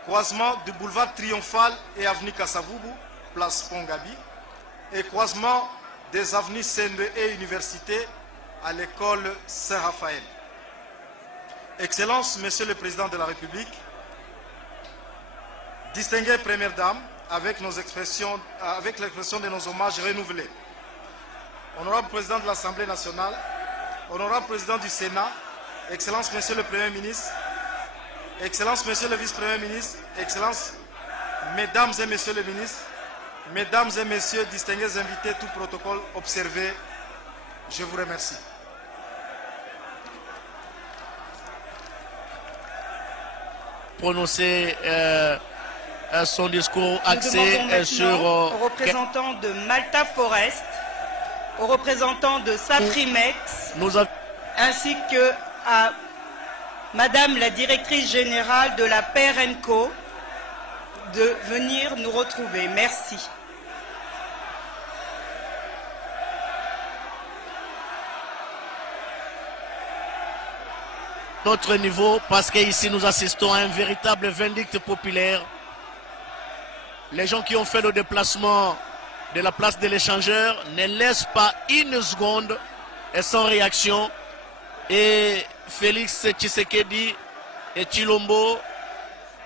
Croisement du boulevard Triomphal et avenue Kassavubu, place Pongabi. Et croisement des avenues Sende et Université à l'école Saint-Raphaël. Excellences, Monsieur le Président de la République, distinguée Première Dame, avec l'expression de nos hommages renouvelés. Honorable Président de l'Assemblée nationale, Honorable Président du Sénat, Excellences, Monsieur le Premier ministre, Excellences, Monsieur le Vice-Premier ministre, Excellences, Mesdames et Messieurs les ministres, Mesdames et Messieurs, distingués invités, tout protocole observé, je vous remercie. Prononcer son discours axé sur... aux représentants de Malta Forest, aux représentants de Saprimex, ainsi que à Madame la directrice générale de la PRNCO de venir nous retrouver. Merci. notre niveau parce qu'ici nous assistons à un véritable vindicte populaire. Les gens qui ont fait le déplacement de la place de l'échangeur ne laissent pas une seconde et sans réaction. Et Félix Tshisekedi et Tshilombo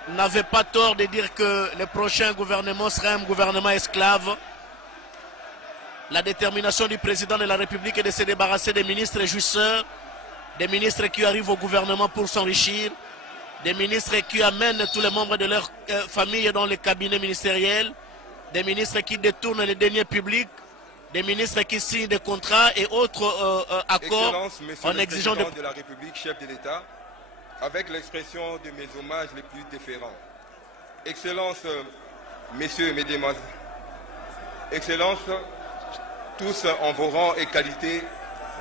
n'avaient pas tort de dire que le prochain gouvernement serait un gouvernement esclave. La détermination du président de la République est de se débarrasser des ministres jouisseurs, des ministres qui arrivent au gouvernement pour s'enrichir, des ministres qui amènent tous les membres de leur famille dans les cabinets ministériels, des ministres qui détournent les deniers publics, des ministres qui signent des contrats et autres accords en exigeant de la République, chef de l'État, avec l'expression de mes hommages les plus déférents. Excellences, messieurs et mesdames, Excellences, tous en vos rangs et qualités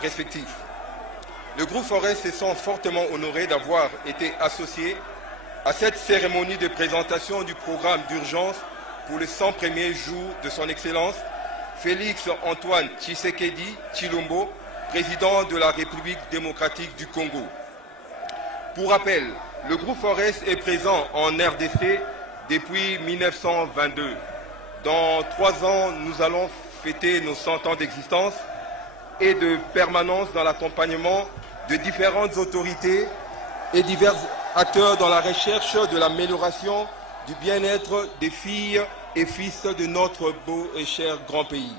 respectifs. Le groupe Forest se sent fortement honoré d'avoir été associé à cette cérémonie de présentation du programme d'urgence pour les 100 premiers jours de son Excellence Félix Antoine Tshisekedi Tshilombo, président de la République démocratique du Congo. Pour rappel, le groupe Forest est présent en RDC depuis 1922. Dans 3 ans, nous allons fêter nos 100 ans d'existence et de permanence dans l'accompagnement de différentes autorités et divers acteurs dans la recherche de l'amélioration du bien-être des filles et fils de notre beau et cher grand pays.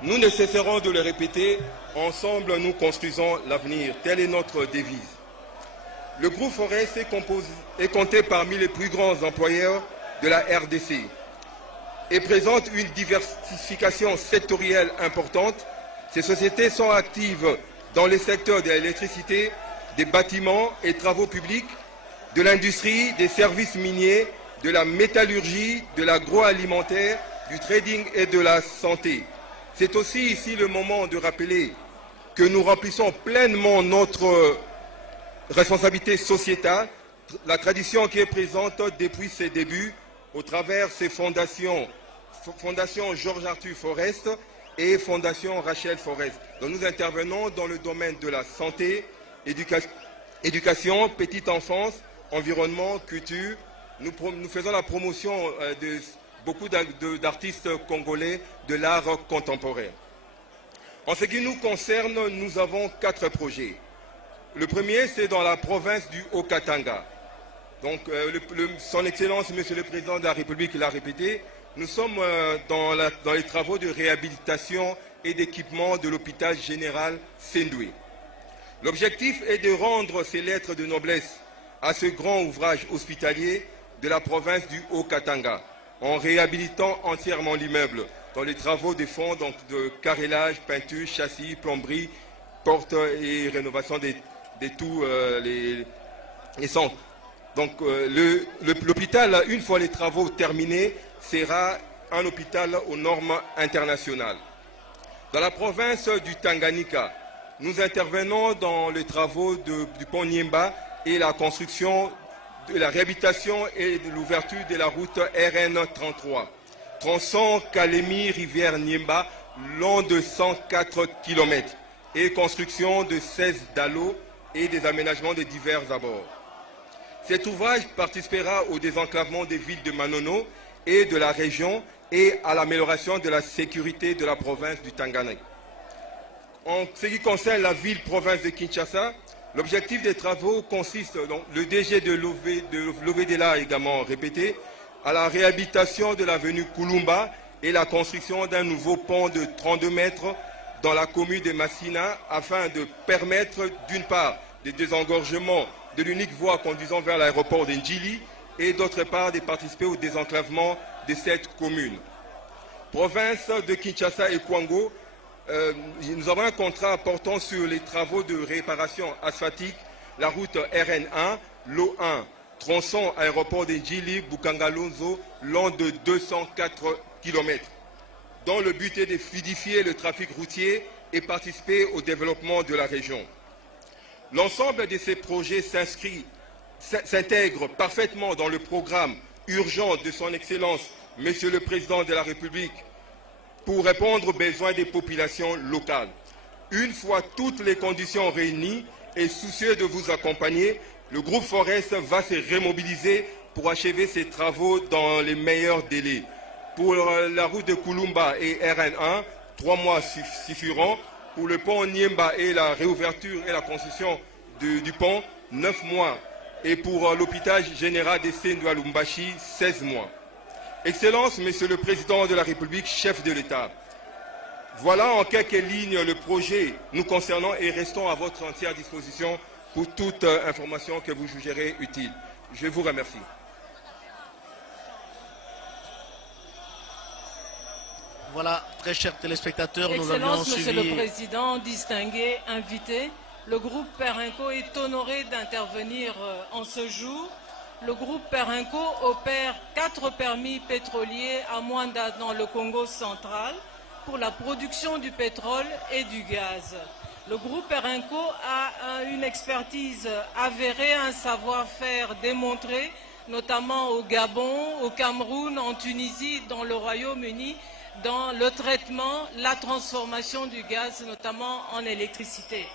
Nous ne cesserons de le répéter, ensemble nous construisons l'avenir. Telle est notre devise. Le groupe Forest est compté parmi les plus grands employeurs de la RDC et présente une diversification sectorielle importante. Ces sociétés sont actives dans les secteurs de l'électricité, des bâtiments et travaux publics, de l'industrie, des services miniers, de la métallurgie, de l'agroalimentaire, du trading et de la santé. C'est aussi ici le moment de rappeler que nous remplissons pleinement notre responsabilité sociétale, la tradition qui est présente depuis ses débuts au travers ses fondations, Fondation Georges-Arthur Forest et Fondation Rachel Forest. Donc nous intervenons dans le domaine de la santé, éducation, petite enfance, environnement, culture. Nous faisons la promotion de beaucoup d'artistes congolais de l'art contemporain. En ce qui nous concerne, nous avons 4 projets. Le premier, c'est dans la province du Haut-Katanga. Donc, son Excellence, Monsieur le Président de la République, l'a répété, nous sommes dans les travaux de réhabilitation et d'équipement de l'hôpital général Sendoué. L'objectif est de rendre ces lettres de noblesse à ce grand ouvrage hospitalier de la province du Haut-Katanga, en réhabilitant entièrement l'immeuble dans les travaux de fonds donc de carrelage, peinture, châssis, plomberie, porte et rénovation de tous les centres. Donc l'hôpital, une fois les travaux terminés, sera un hôpital aux normes internationales. Dans la province du Tanganyika, nous intervenons dans les travaux du pont Niemba et la construction de la réhabilitation et de l'ouverture de la route RN33. Tronçon Kalemi-Rivière Niemba, long de 104 km et construction de 16 dallos et des aménagements de divers abords. Cet ouvrage participera au désenclavement des villes de Manono et de la région et à l'amélioration de la sécurité de la province du Tanganyika. En ce qui concerne la ville-province de Kinshasa, l'objectif des travaux consiste, donc, le DG de l'OVDLA a également répété, à la réhabilitation de l'avenue Kulumba et la construction d'un nouveau pont de 32 mètres dans la commune de Massina afin de permettre d'une part le désengorgement de l'unique voie conduisant vers l'aéroport d'Ndjili et d'autre part de participer au désenclavement de cette commune. Province de Kinshasa et Kwango, nous avons un contrat portant sur les travaux de réparation asphaltique, la route RN1, l'O1, tronçon aéroport d'Ndjili, Bukangalonzo, long de 204 km, dont le but est de fluidifier le trafic routier et participer au développement de la région. L'ensemble de ces projets s'intègre parfaitement dans le programme urgent de son Excellence, Monsieur le Président de la République, pour répondre aux besoins des populations locales. Une fois toutes les conditions réunies et soucieux de vous accompagner, le groupe Forest va se remobiliser pour achever ses travaux dans les meilleurs délais. Pour la route de Kulumba et RN1, 3 mois suffiront. Pour le pont Niemba et la réouverture et la construction du pont, 9 mois. Et pour l'hôpital général de Sendou Lumbashi, 16 mois. Excellence, Monsieur le Président de la République, chef de l'État. Voilà en quelques lignes le projet nous concernant et restons à votre entière disposition pour toute information que vous jugerez utile. Je vous remercie. Voilà, très chers téléspectateurs, nous avions Excellence, suivi... Monsieur le Président, distingué, invité, le groupe Perenco est honoré d'intervenir en ce jour. Le groupe Perenco opère 4 permis pétroliers à Mwanda dans le Congo central pour la production du pétrole et du gaz. Le groupe Perenco a une expertise avérée, un savoir-faire démontré, notamment au Gabon, au Cameroun, en Tunisie, dans le Royaume-Uni, dans le traitement, la transformation du gaz, notamment en électricité.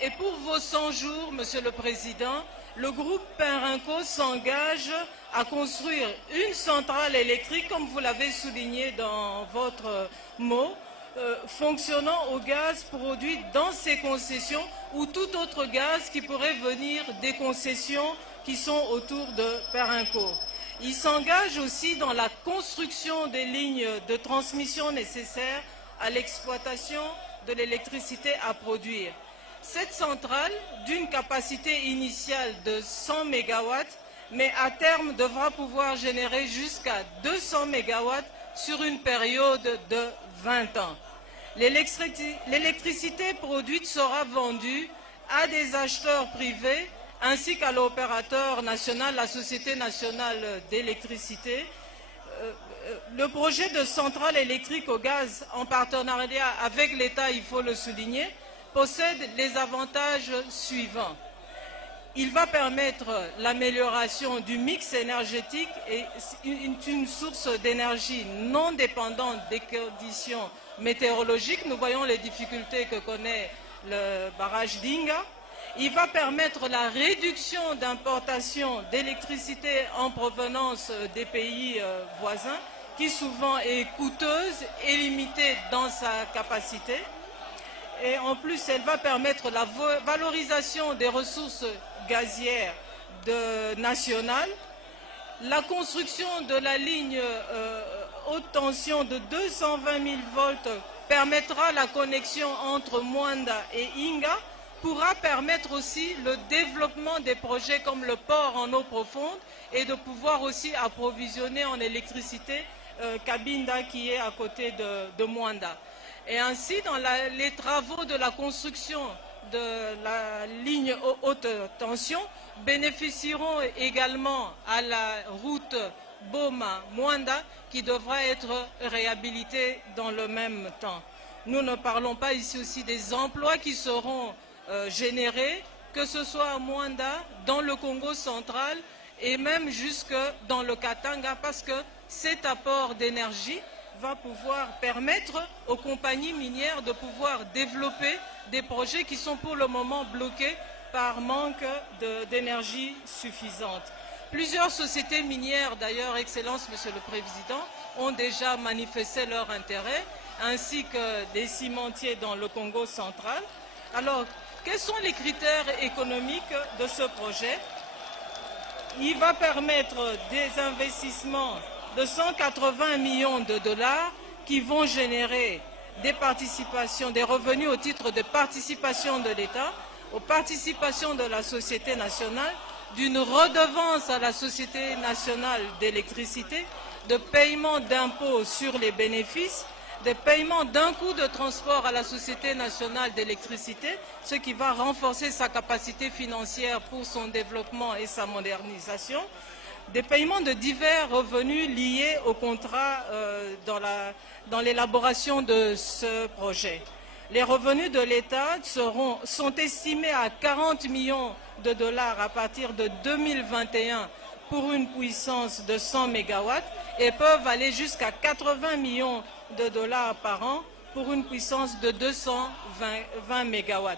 Et pour vos 100 jours, Monsieur le Président, le groupe Perenco s'engage à construire une centrale électrique, comme vous l'avez souligné dans votre mot, fonctionnant au gaz produit dans ces concessions ou tout autre gaz qui pourrait venir des concessions qui sont autour de Perenco. Il s'engage aussi dans la construction des lignes de transmission nécessaires à l'exploitation de l'électricité à produire. Cette centrale, d'une capacité initiale de 100 MW, mais à terme devra pouvoir générer jusqu'à 200 MW sur une période de 20 ans. L'électricité produite sera vendue à des acheteurs privés ainsi qu'à l'opérateur national, la Société nationale d'électricité. Le projet de centrale électrique au gaz en partenariat avec l'État, il faut le souligner, possède les avantages suivants. Il va permettre l'amélioration du mix énergétique et une source d'énergie non dépendante des conditions météorologiques. Nous voyons les difficultés que connaît le barrage d'Inga. Il va permettre la réduction d'importation d'électricité en provenance des pays voisins, qui souvent est coûteuse et limitée dans sa capacité. Et en plus, elle va permettre la valorisation des ressources gazières nationales, la construction de la ligne haute tension de 220 000 volts permettra la connexion entre Mwanda et Inga, pourra permettre aussi le développement des projets comme le port en eau profonde et de pouvoir aussi approvisionner en électricité Kabinda qui est à côté de Mwanda. Et ainsi, dans les travaux de la construction de la ligne haute tension bénéficieront également à la route Boma-Mwanda qui devra être réhabilitée dans le même temps. Nous ne parlons pas ici aussi des emplois qui seront générés, que ce soit à Mwanda, dans le Congo central et même jusque dans le Katanga, parce que cet apport d'énergie va pouvoir permettre aux compagnies minières de pouvoir développer des projets qui sont pour le moment bloqués par manque d'énergie suffisante. Plusieurs sociétés minières, d'ailleurs, Excellence, Monsieur le Président, ont déjà manifesté leur intérêt, ainsi que des cimentiers dans le Congo central. Alors, quels sont les critères économiques de ce projet? Il va permettre des investissements de 180 millions de dollars qui vont générer des participations, des revenus au titre de participation de l'État, aux participations de la Société nationale, d'une redevance à la Société nationale d'électricité, de paiement d'impôts sur les bénéfices, de paiement d'un coût de transport à la Société nationale d'électricité, ce qui va renforcer sa capacité financière pour son développement et sa modernisation, des paiements de divers revenus liés au contrat dans l'élaboration de ce projet. Les revenus de l'État sont estimés à 40 millions de dollars à partir de 2021 pour une puissance de 100 MW et peuvent aller jusqu'à 80 millions de dollars par an pour une puissance de 220 MW.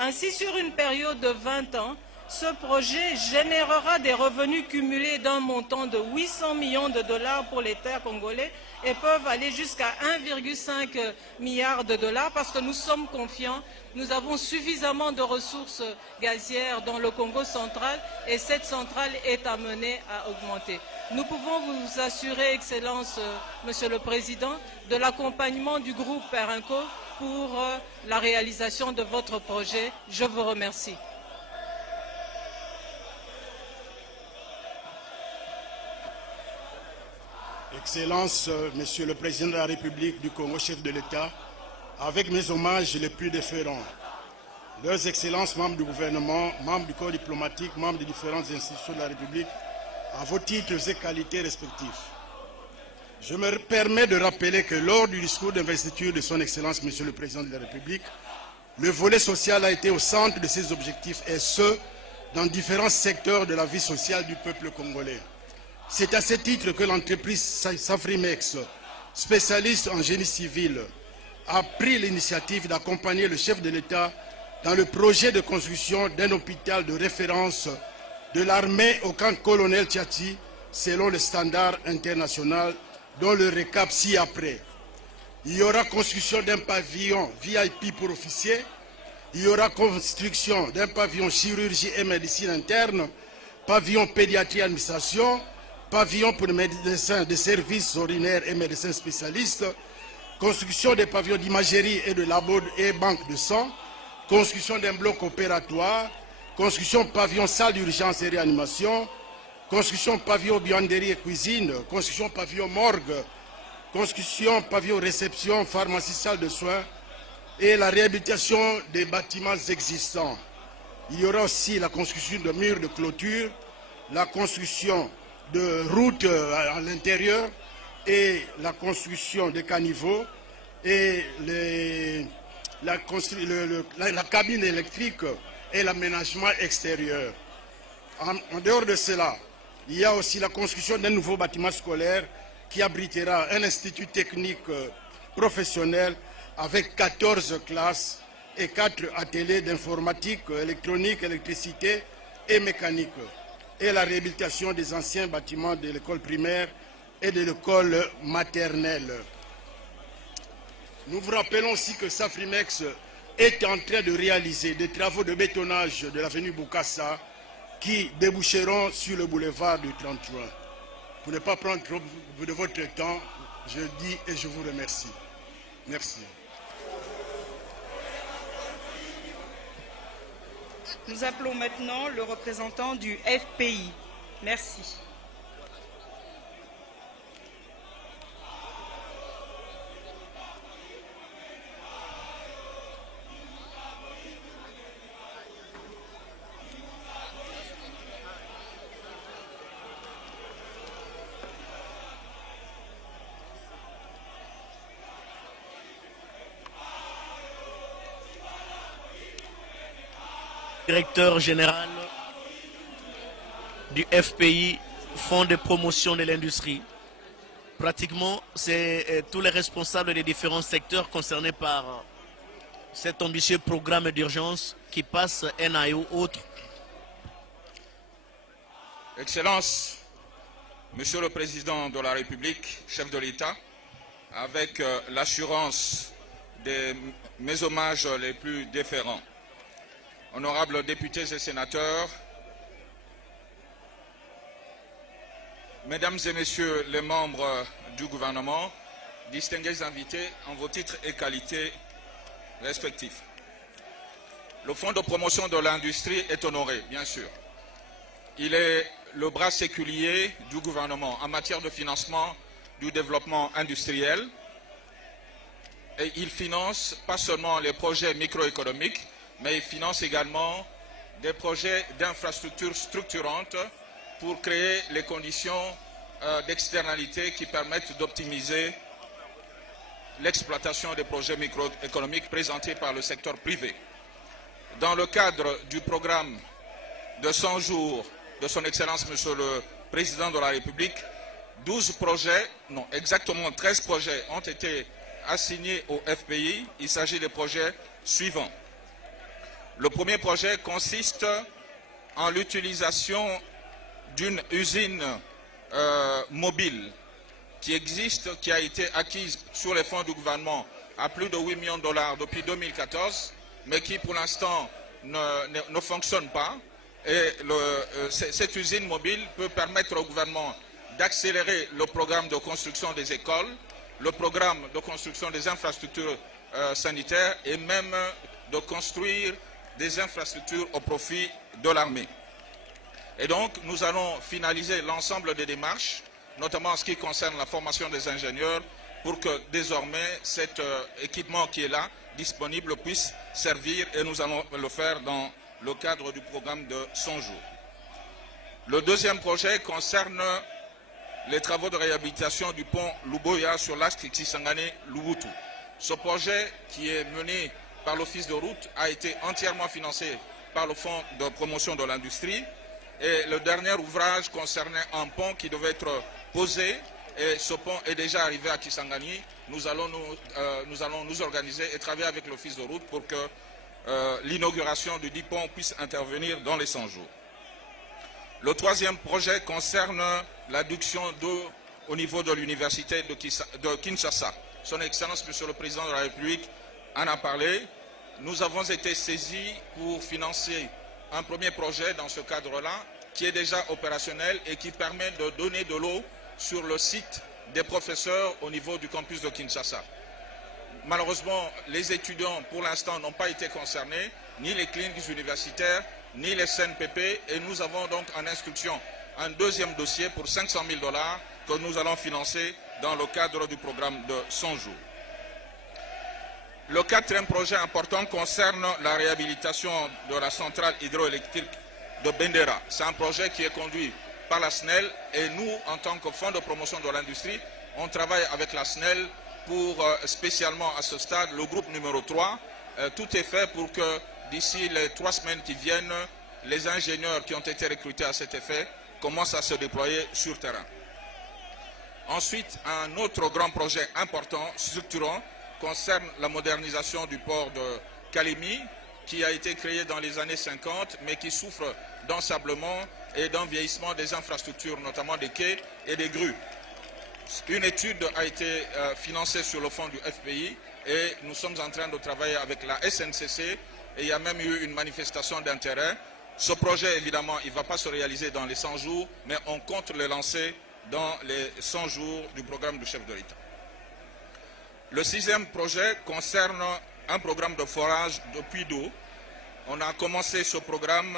Ainsi, sur une période de 20 ans, ce projet générera des revenus cumulés d'un montant de 800 millions de dollars pour l'État congolais et peuvent aller jusqu'à 1,5 milliard de dollars parce que nous sommes confiants. Nous avons suffisamment de ressources gazières dans le Congo central et cette centrale est amenée à augmenter. Nous pouvons vous assurer, Excellence, Monsieur le Président, de l'accompagnement du groupe Perenco pour la réalisation de votre projet. Je vous remercie. Excellence, Monsieur le Président de la République du Congo, chef de l'État, avec mes hommages les plus déférents, leurs Excellences, membres du gouvernement, membres du corps diplomatique, membres des différentes institutions de la République, à vos titres et qualités respectifs. Je me permets de rappeler que lors du discours d'investiture de son Excellence, Monsieur le Président de la République, le volet social a été au centre de ses objectifs et ce, dans différents secteurs de la vie sociale du peuple congolais. C'est à ce titre que l'entreprise Safrimex, spécialiste en génie civil, a pris l'initiative d'accompagner le chef de l'État dans le projet de construction d'un hôpital de référence de l'armée au camp colonel Tchati, selon le standard international, dont le récap ci-après. Il y aura construction d'un pavillon VIP pour officiers, il y aura construction d'un pavillon chirurgie et médecine interne, pavillon pédiatrie et administration, pavillon pour les médecins de services ordinaires et médecins spécialistes, construction des pavillons d'imagerie et de labo et banque de sang, construction d'un bloc opératoire, construction pavillon salle d'urgence et réanimation, construction pavillon buanderie et cuisine, construction pavillon morgue, construction pavillon réception, pharmacie, salle de soins et la réhabilitation des bâtiments existants. Il y aura aussi la construction de murs de clôture, la construction de routes à l'intérieur et la construction des caniveaux et la cabine électrique et l'aménagement extérieur. En dehors de cela, il y a aussi la construction d'un nouveau bâtiment scolaire qui abritera un institut technique professionnel avec 14 classes et 4 ateliers d'informatique, électronique, électricité et mécanique, et la réhabilitation des anciens bâtiments de l'école primaire et de l'école maternelle. Nous vous rappelons aussi que Safrimex est en train de réaliser des travaux de bétonnage de l'avenue Bukassa qui déboucheront sur le boulevard du 30 juin. Pour ne pas prendre trop de votre temps, je dis et je vous remercie. Merci. Nous appelons maintenant le représentant du FPI. Merci. Directeur général du FPI, Fonds de promotion de l'industrie. Pratiquement, c'est tous les responsables des différents secteurs concernés par cet ambitieux programme d'urgence qui passe NAI ou autre. Excellence, Monsieur le Président de la République, chef de l'État, avec l'assurance de mes hommages les plus déférents. Honorables députés et sénateurs, Mesdames et Messieurs les membres du gouvernement, distingués invités en vos titres et qualités respectifs. Le Fonds de promotion de l'industrie est honoré, bien sûr. Il est le bras séculier du gouvernement en matière de financement du développement industriel et il finance pas seulement les projets microéconomiques, mais il finance également des projets d'infrastructures structurantes pour créer les conditions d'externalité qui permettent d'optimiser l'exploitation des projets microéconomiques présentés par le secteur privé. Dans le cadre du programme de 100 jours de son Excellence, Monsieur le Président de la République, 12 projets, non, exactement 13 projets ont été assignés au FPI. Il s'agit des projets suivants. Le premier projet consiste en l'utilisation d'une usine mobile qui existe, qui a été acquise sur les fonds du gouvernement à plus de 8 millions de dollars depuis 2014, mais qui pour l'instant ne fonctionne pas. Et cette usine mobile peut permettre au gouvernement d'accélérer le programme de construction des écoles, le programme de construction des infrastructures sanitaires et même de construire des infrastructures au profit de l'armée. Et donc, nous allons finaliser l'ensemble des démarches, notamment en ce qui concerne la formation des ingénieurs, pour que désormais cet équipement qui est là, disponible, puisse servir, et nous allons le faire dans le cadre du programme de 100 jours. Le deuxième projet concerne les travaux de réhabilitation du pont Luboya sur l'axe Kisangani-Lubutu. Ce projet, qui est mené par l'Office de route, a été entièrement financé par le Fonds de promotion de l'industrie. Et le dernier ouvrage concernait un pont qui devait être posé, et ce pont est déjà arrivé à Kisangani. Nous allons nous organiser et travailler avec l'Office de route pour que l'inauguration du dit pont puisse intervenir dans les 100 jours. Le troisième projet concerne l'adduction d'eau au niveau de l'université de Kinshasa. Son Excellence, Monsieur le Président de la République, en a parlé. Nous avons été saisis pour financer un premier projet dans ce cadre-là, qui est déjà opérationnel et qui permet de donner de l'eau sur le site des professeurs au niveau du campus de Kinshasa. Malheureusement, les étudiants, pour l'instant, n'ont pas été concernés, ni les cliniques universitaires, ni les CNPP, et nous avons donc en instruction un deuxième dossier pour 500 000 $ que nous allons financer dans le cadre du programme de 100 jours. Le quatrième projet important concerne la réhabilitation de la centrale hydroélectrique de Bendera. C'est un projet qui est conduit par la SNEL et nous, en tant que Fonds de promotion de l'industrie, on travaille avec la SNEL pour spécialement à ce stade le groupe numéro 3. Tout est fait pour que d'ici les 3 semaines qui viennent, les ingénieurs qui ont été recrutés à cet effet commencent à se déployer sur terrain. Ensuite, un autre grand projet important, structurant, concerne la modernisation du port de Kalemi, qui a été créé dans les années 50, mais qui souffre d'ensablement et d'un vieillissement des infrastructures, notamment des quais et des grues. Une étude a été financée sur le fonds du FPI et nous sommes en train de travailler avec la SNCC et il y a même eu une manifestation d'intérêt. Ce projet, évidemment, il ne va pas se réaliser dans les 100 jours, mais on compte le lancer dans les 100 jours du programme du chef de l'État. Le sixième projet concerne un programme de forage de puits d'eau. On a commencé ce programme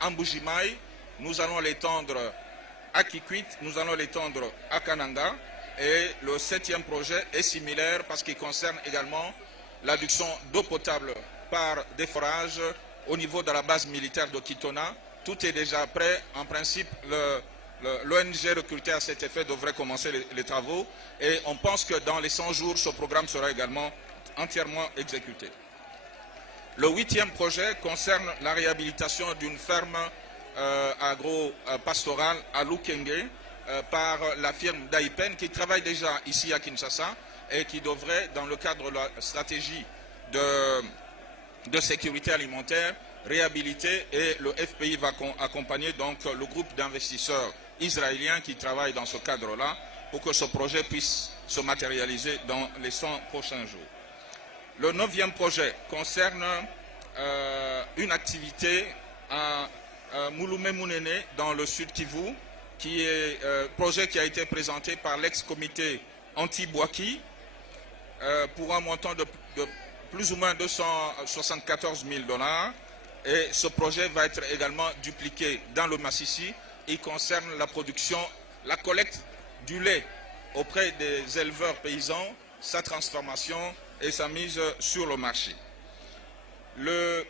en Bujimaï. Nous allons l'étendre à Kikwit, nous allons l'étendre à Kananga. Et le septième projet est similaire parce qu'il concerne également l'adduction d'eau potable par des forages au niveau de la base militaire de Kitona. Tout est déjà prêt. En principe, l'ONG recrutée à cet effet devrait commencer les travaux et on pense que dans les 100 jours, ce programme sera également entièrement exécuté. Le huitième projet concerne la réhabilitation d'une ferme agro-pastorale à Lukenge par la firme Daipen qui travaille déjà ici à Kinshasa et qui devrait, dans le cadre de la stratégie de sécurité alimentaire, réhabiliter, et le FPI va accompagner donc le groupe d'investisseurs israéliens qui travaillent dans ce cadre-là pour que ce projet puisse se matérialiser dans les 100 prochains jours. Le neuvième projet concerne une activité à Mouloumé Mounene dans le sud Kivu, qui est un projet qui a été présenté par l'ex-comité anti-Bouaki pour un montant de plus ou moins 274 000 $. Et ce projet va être également dupliqué dans le Massissi. Il concerne la production, la collecte du lait auprès des éleveurs paysans, sa transformation et sa mise sur le marché. Le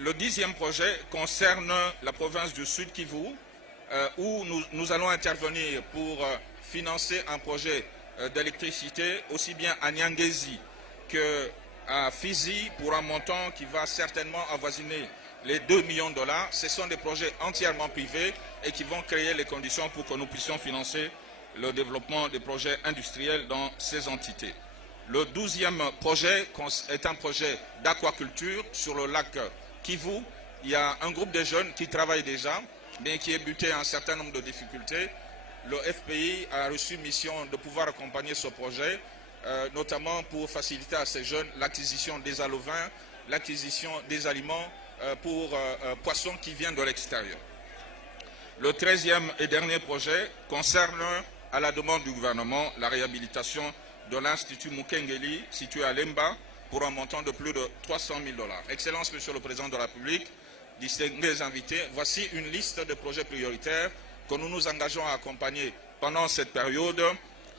10e projet concerne la province du Sud Kivu, où nous allons intervenir pour financer un projet d'électricité aussi bien à Nyangezi qu'à Fizi pour un montant qui va certainement avoisiner les 2 millions de $. Ce sont des projets entièrement privés et qui vont créer les conditions pour que nous puissions financer le développement des projets industriels dans ces entités. Le 12e projet est un projet d'aquaculture sur le lac Kivu. Il y a un groupe de jeunes qui travaillent déjà, mais qui est buté à un certain nombre de difficultés. Le FPI a reçu mission de pouvoir accompagner ce projet, notamment pour faciliter à ces jeunes l'acquisition des alovins, l'acquisition des aliments pour poissons qui viennent de l'extérieur. Le 13e et dernier projet concerne, à la demande du gouvernement, la réhabilitation de l'Institut Mukengeli, situé à Lemba, pour un montant de plus de 300 000 $. Excellence, Monsieur le Président de la République, distingués invités, voici une liste de projets prioritaires que nous nous engageons à accompagner pendant cette période.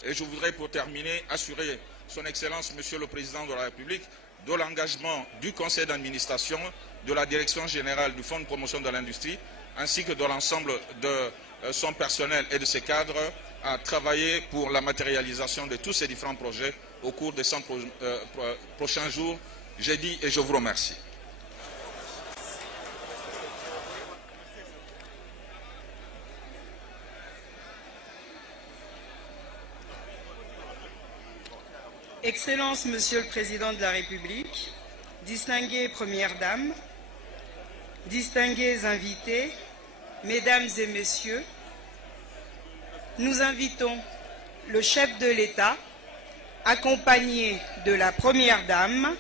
Et je voudrais, pour terminer, assurer Son Excellence, Monsieur le Président de la République, de l'engagement du Conseil d'administration, de la Direction générale du Fonds de promotion de l'industrie, ainsi que de l'ensemble de son personnel et de ses cadres, à travailler pour la matérialisation de tous ces différents projets au cours des 100 prochains jours. J'ai dit et je vous remercie. Excellence, Monsieur le Président de la République, distinguées Premières Dames, distingués invités, Mesdames et Messieurs, nous invitons le chef de l'État, accompagné de la Première Dame,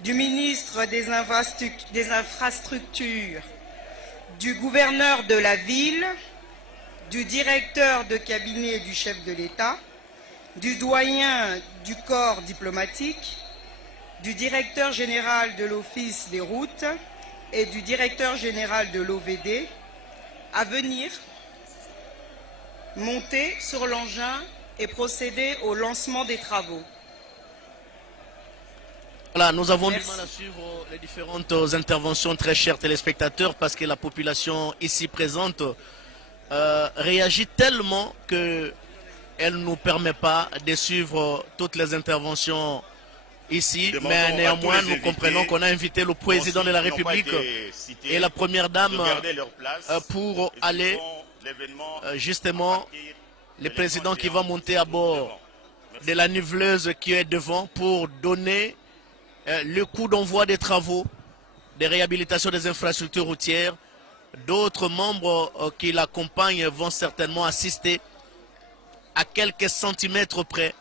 du ministre des Infrastructures, du gouverneur de la ville, du directeur de cabinet du chef de l'État, du doyen du corps diplomatique, du directeur général de l'Office des routes et du directeur général de l'OVD à venir monter sur l'engin et procéder au lancement des travaux. Voilà, nous avons Merci. du mal à suivre les différentes interventions, très chers téléspectateurs, parce que la population ici présente réagit tellement qu'elle ne nous permet pas de suivre toutes les interventions ici. Mais néanmoins, nous comprenons qu'on a invité le président de la République et la première dame pour aller justement, le président qui va monter à bord de la niveleuse qui est devant pour donner le coup d'envoi des travaux de réhabilitation des infrastructures routières. D'autres membres qui l'accompagnent vont certainement assister à quelques centimètres près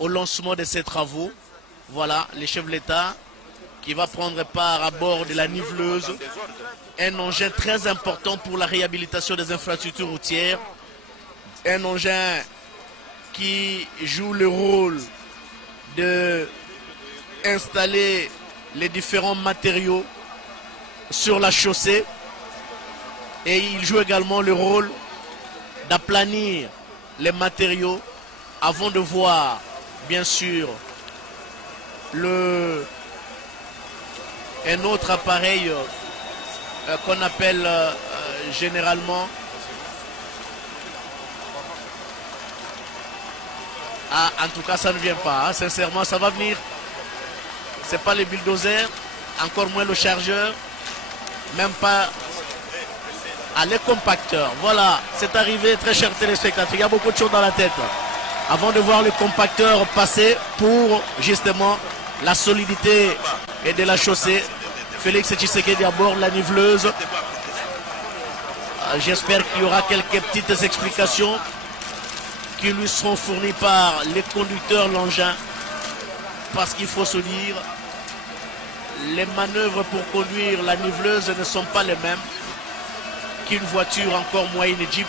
au lancement de ces travaux. Voilà, le chef de l'État qui va prendre part à bord de la niveleuse, un engin très important pour la réhabilitation des infrastructures routières, un engin qui joue le rôle de installer les différents matériaux sur la chaussée, et il joue également le rôle d'aplanir les matériaux avant de voir, bien sûr, un autre appareil qu'on appelle généralement en tout cas ça ne vient pas, hein. Sincèrement ça va venir. C'est pas le bulldozer, encore moins le chargeur, même pas les compacteurs. Voilà, c'est arrivé, très chers téléspectateurs. Il y a beaucoup de choses dans la tête avant de voir le compacteur passer pour justement la solidité et de la chaussée. Félix Tshisekedi à bord de la niveleuse. J'espère qu'il y aura quelques petites explications qui lui seront fournies par les conducteurs, l'engin, parce qu'il faut se dire, les manœuvres pour conduire la niveleuse ne sont pas les mêmes qu'une voiture, encore moyenne Jeep.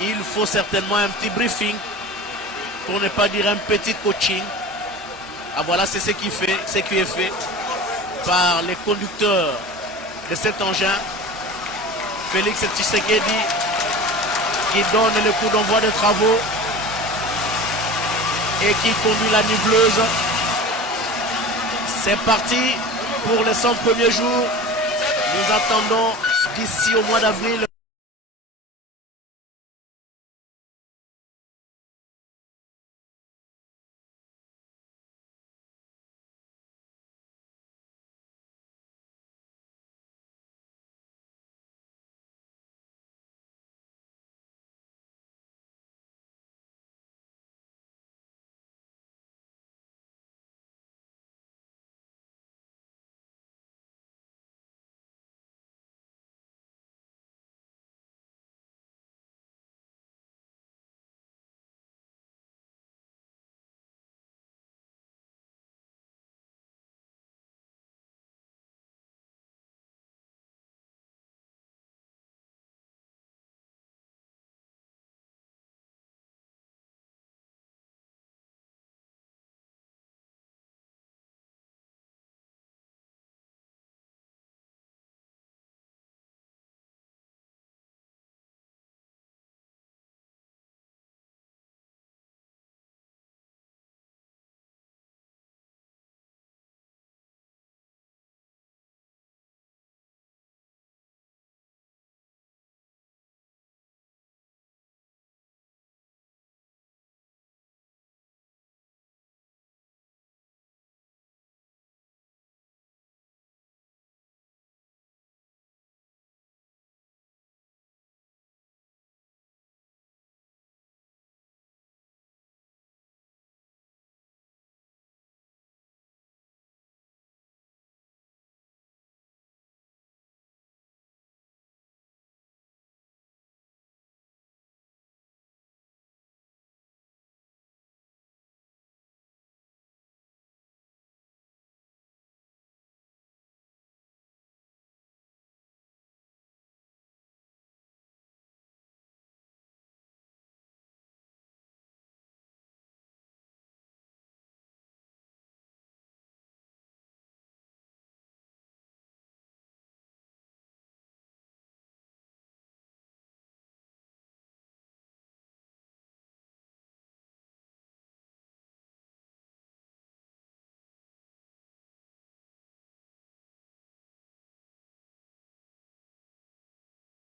Il faut certainement un petit briefing, pour ne pas dire un petit coaching. Ah voilà, c'est ce qui est fait par les conducteurs de cet engin. Félix Tshisekedi qui donne le coup d'envoi des travaux et qui conduit la niveleuse. C'est parti pour les 100 premiers jours. Nous attendons d'ici au mois d'avril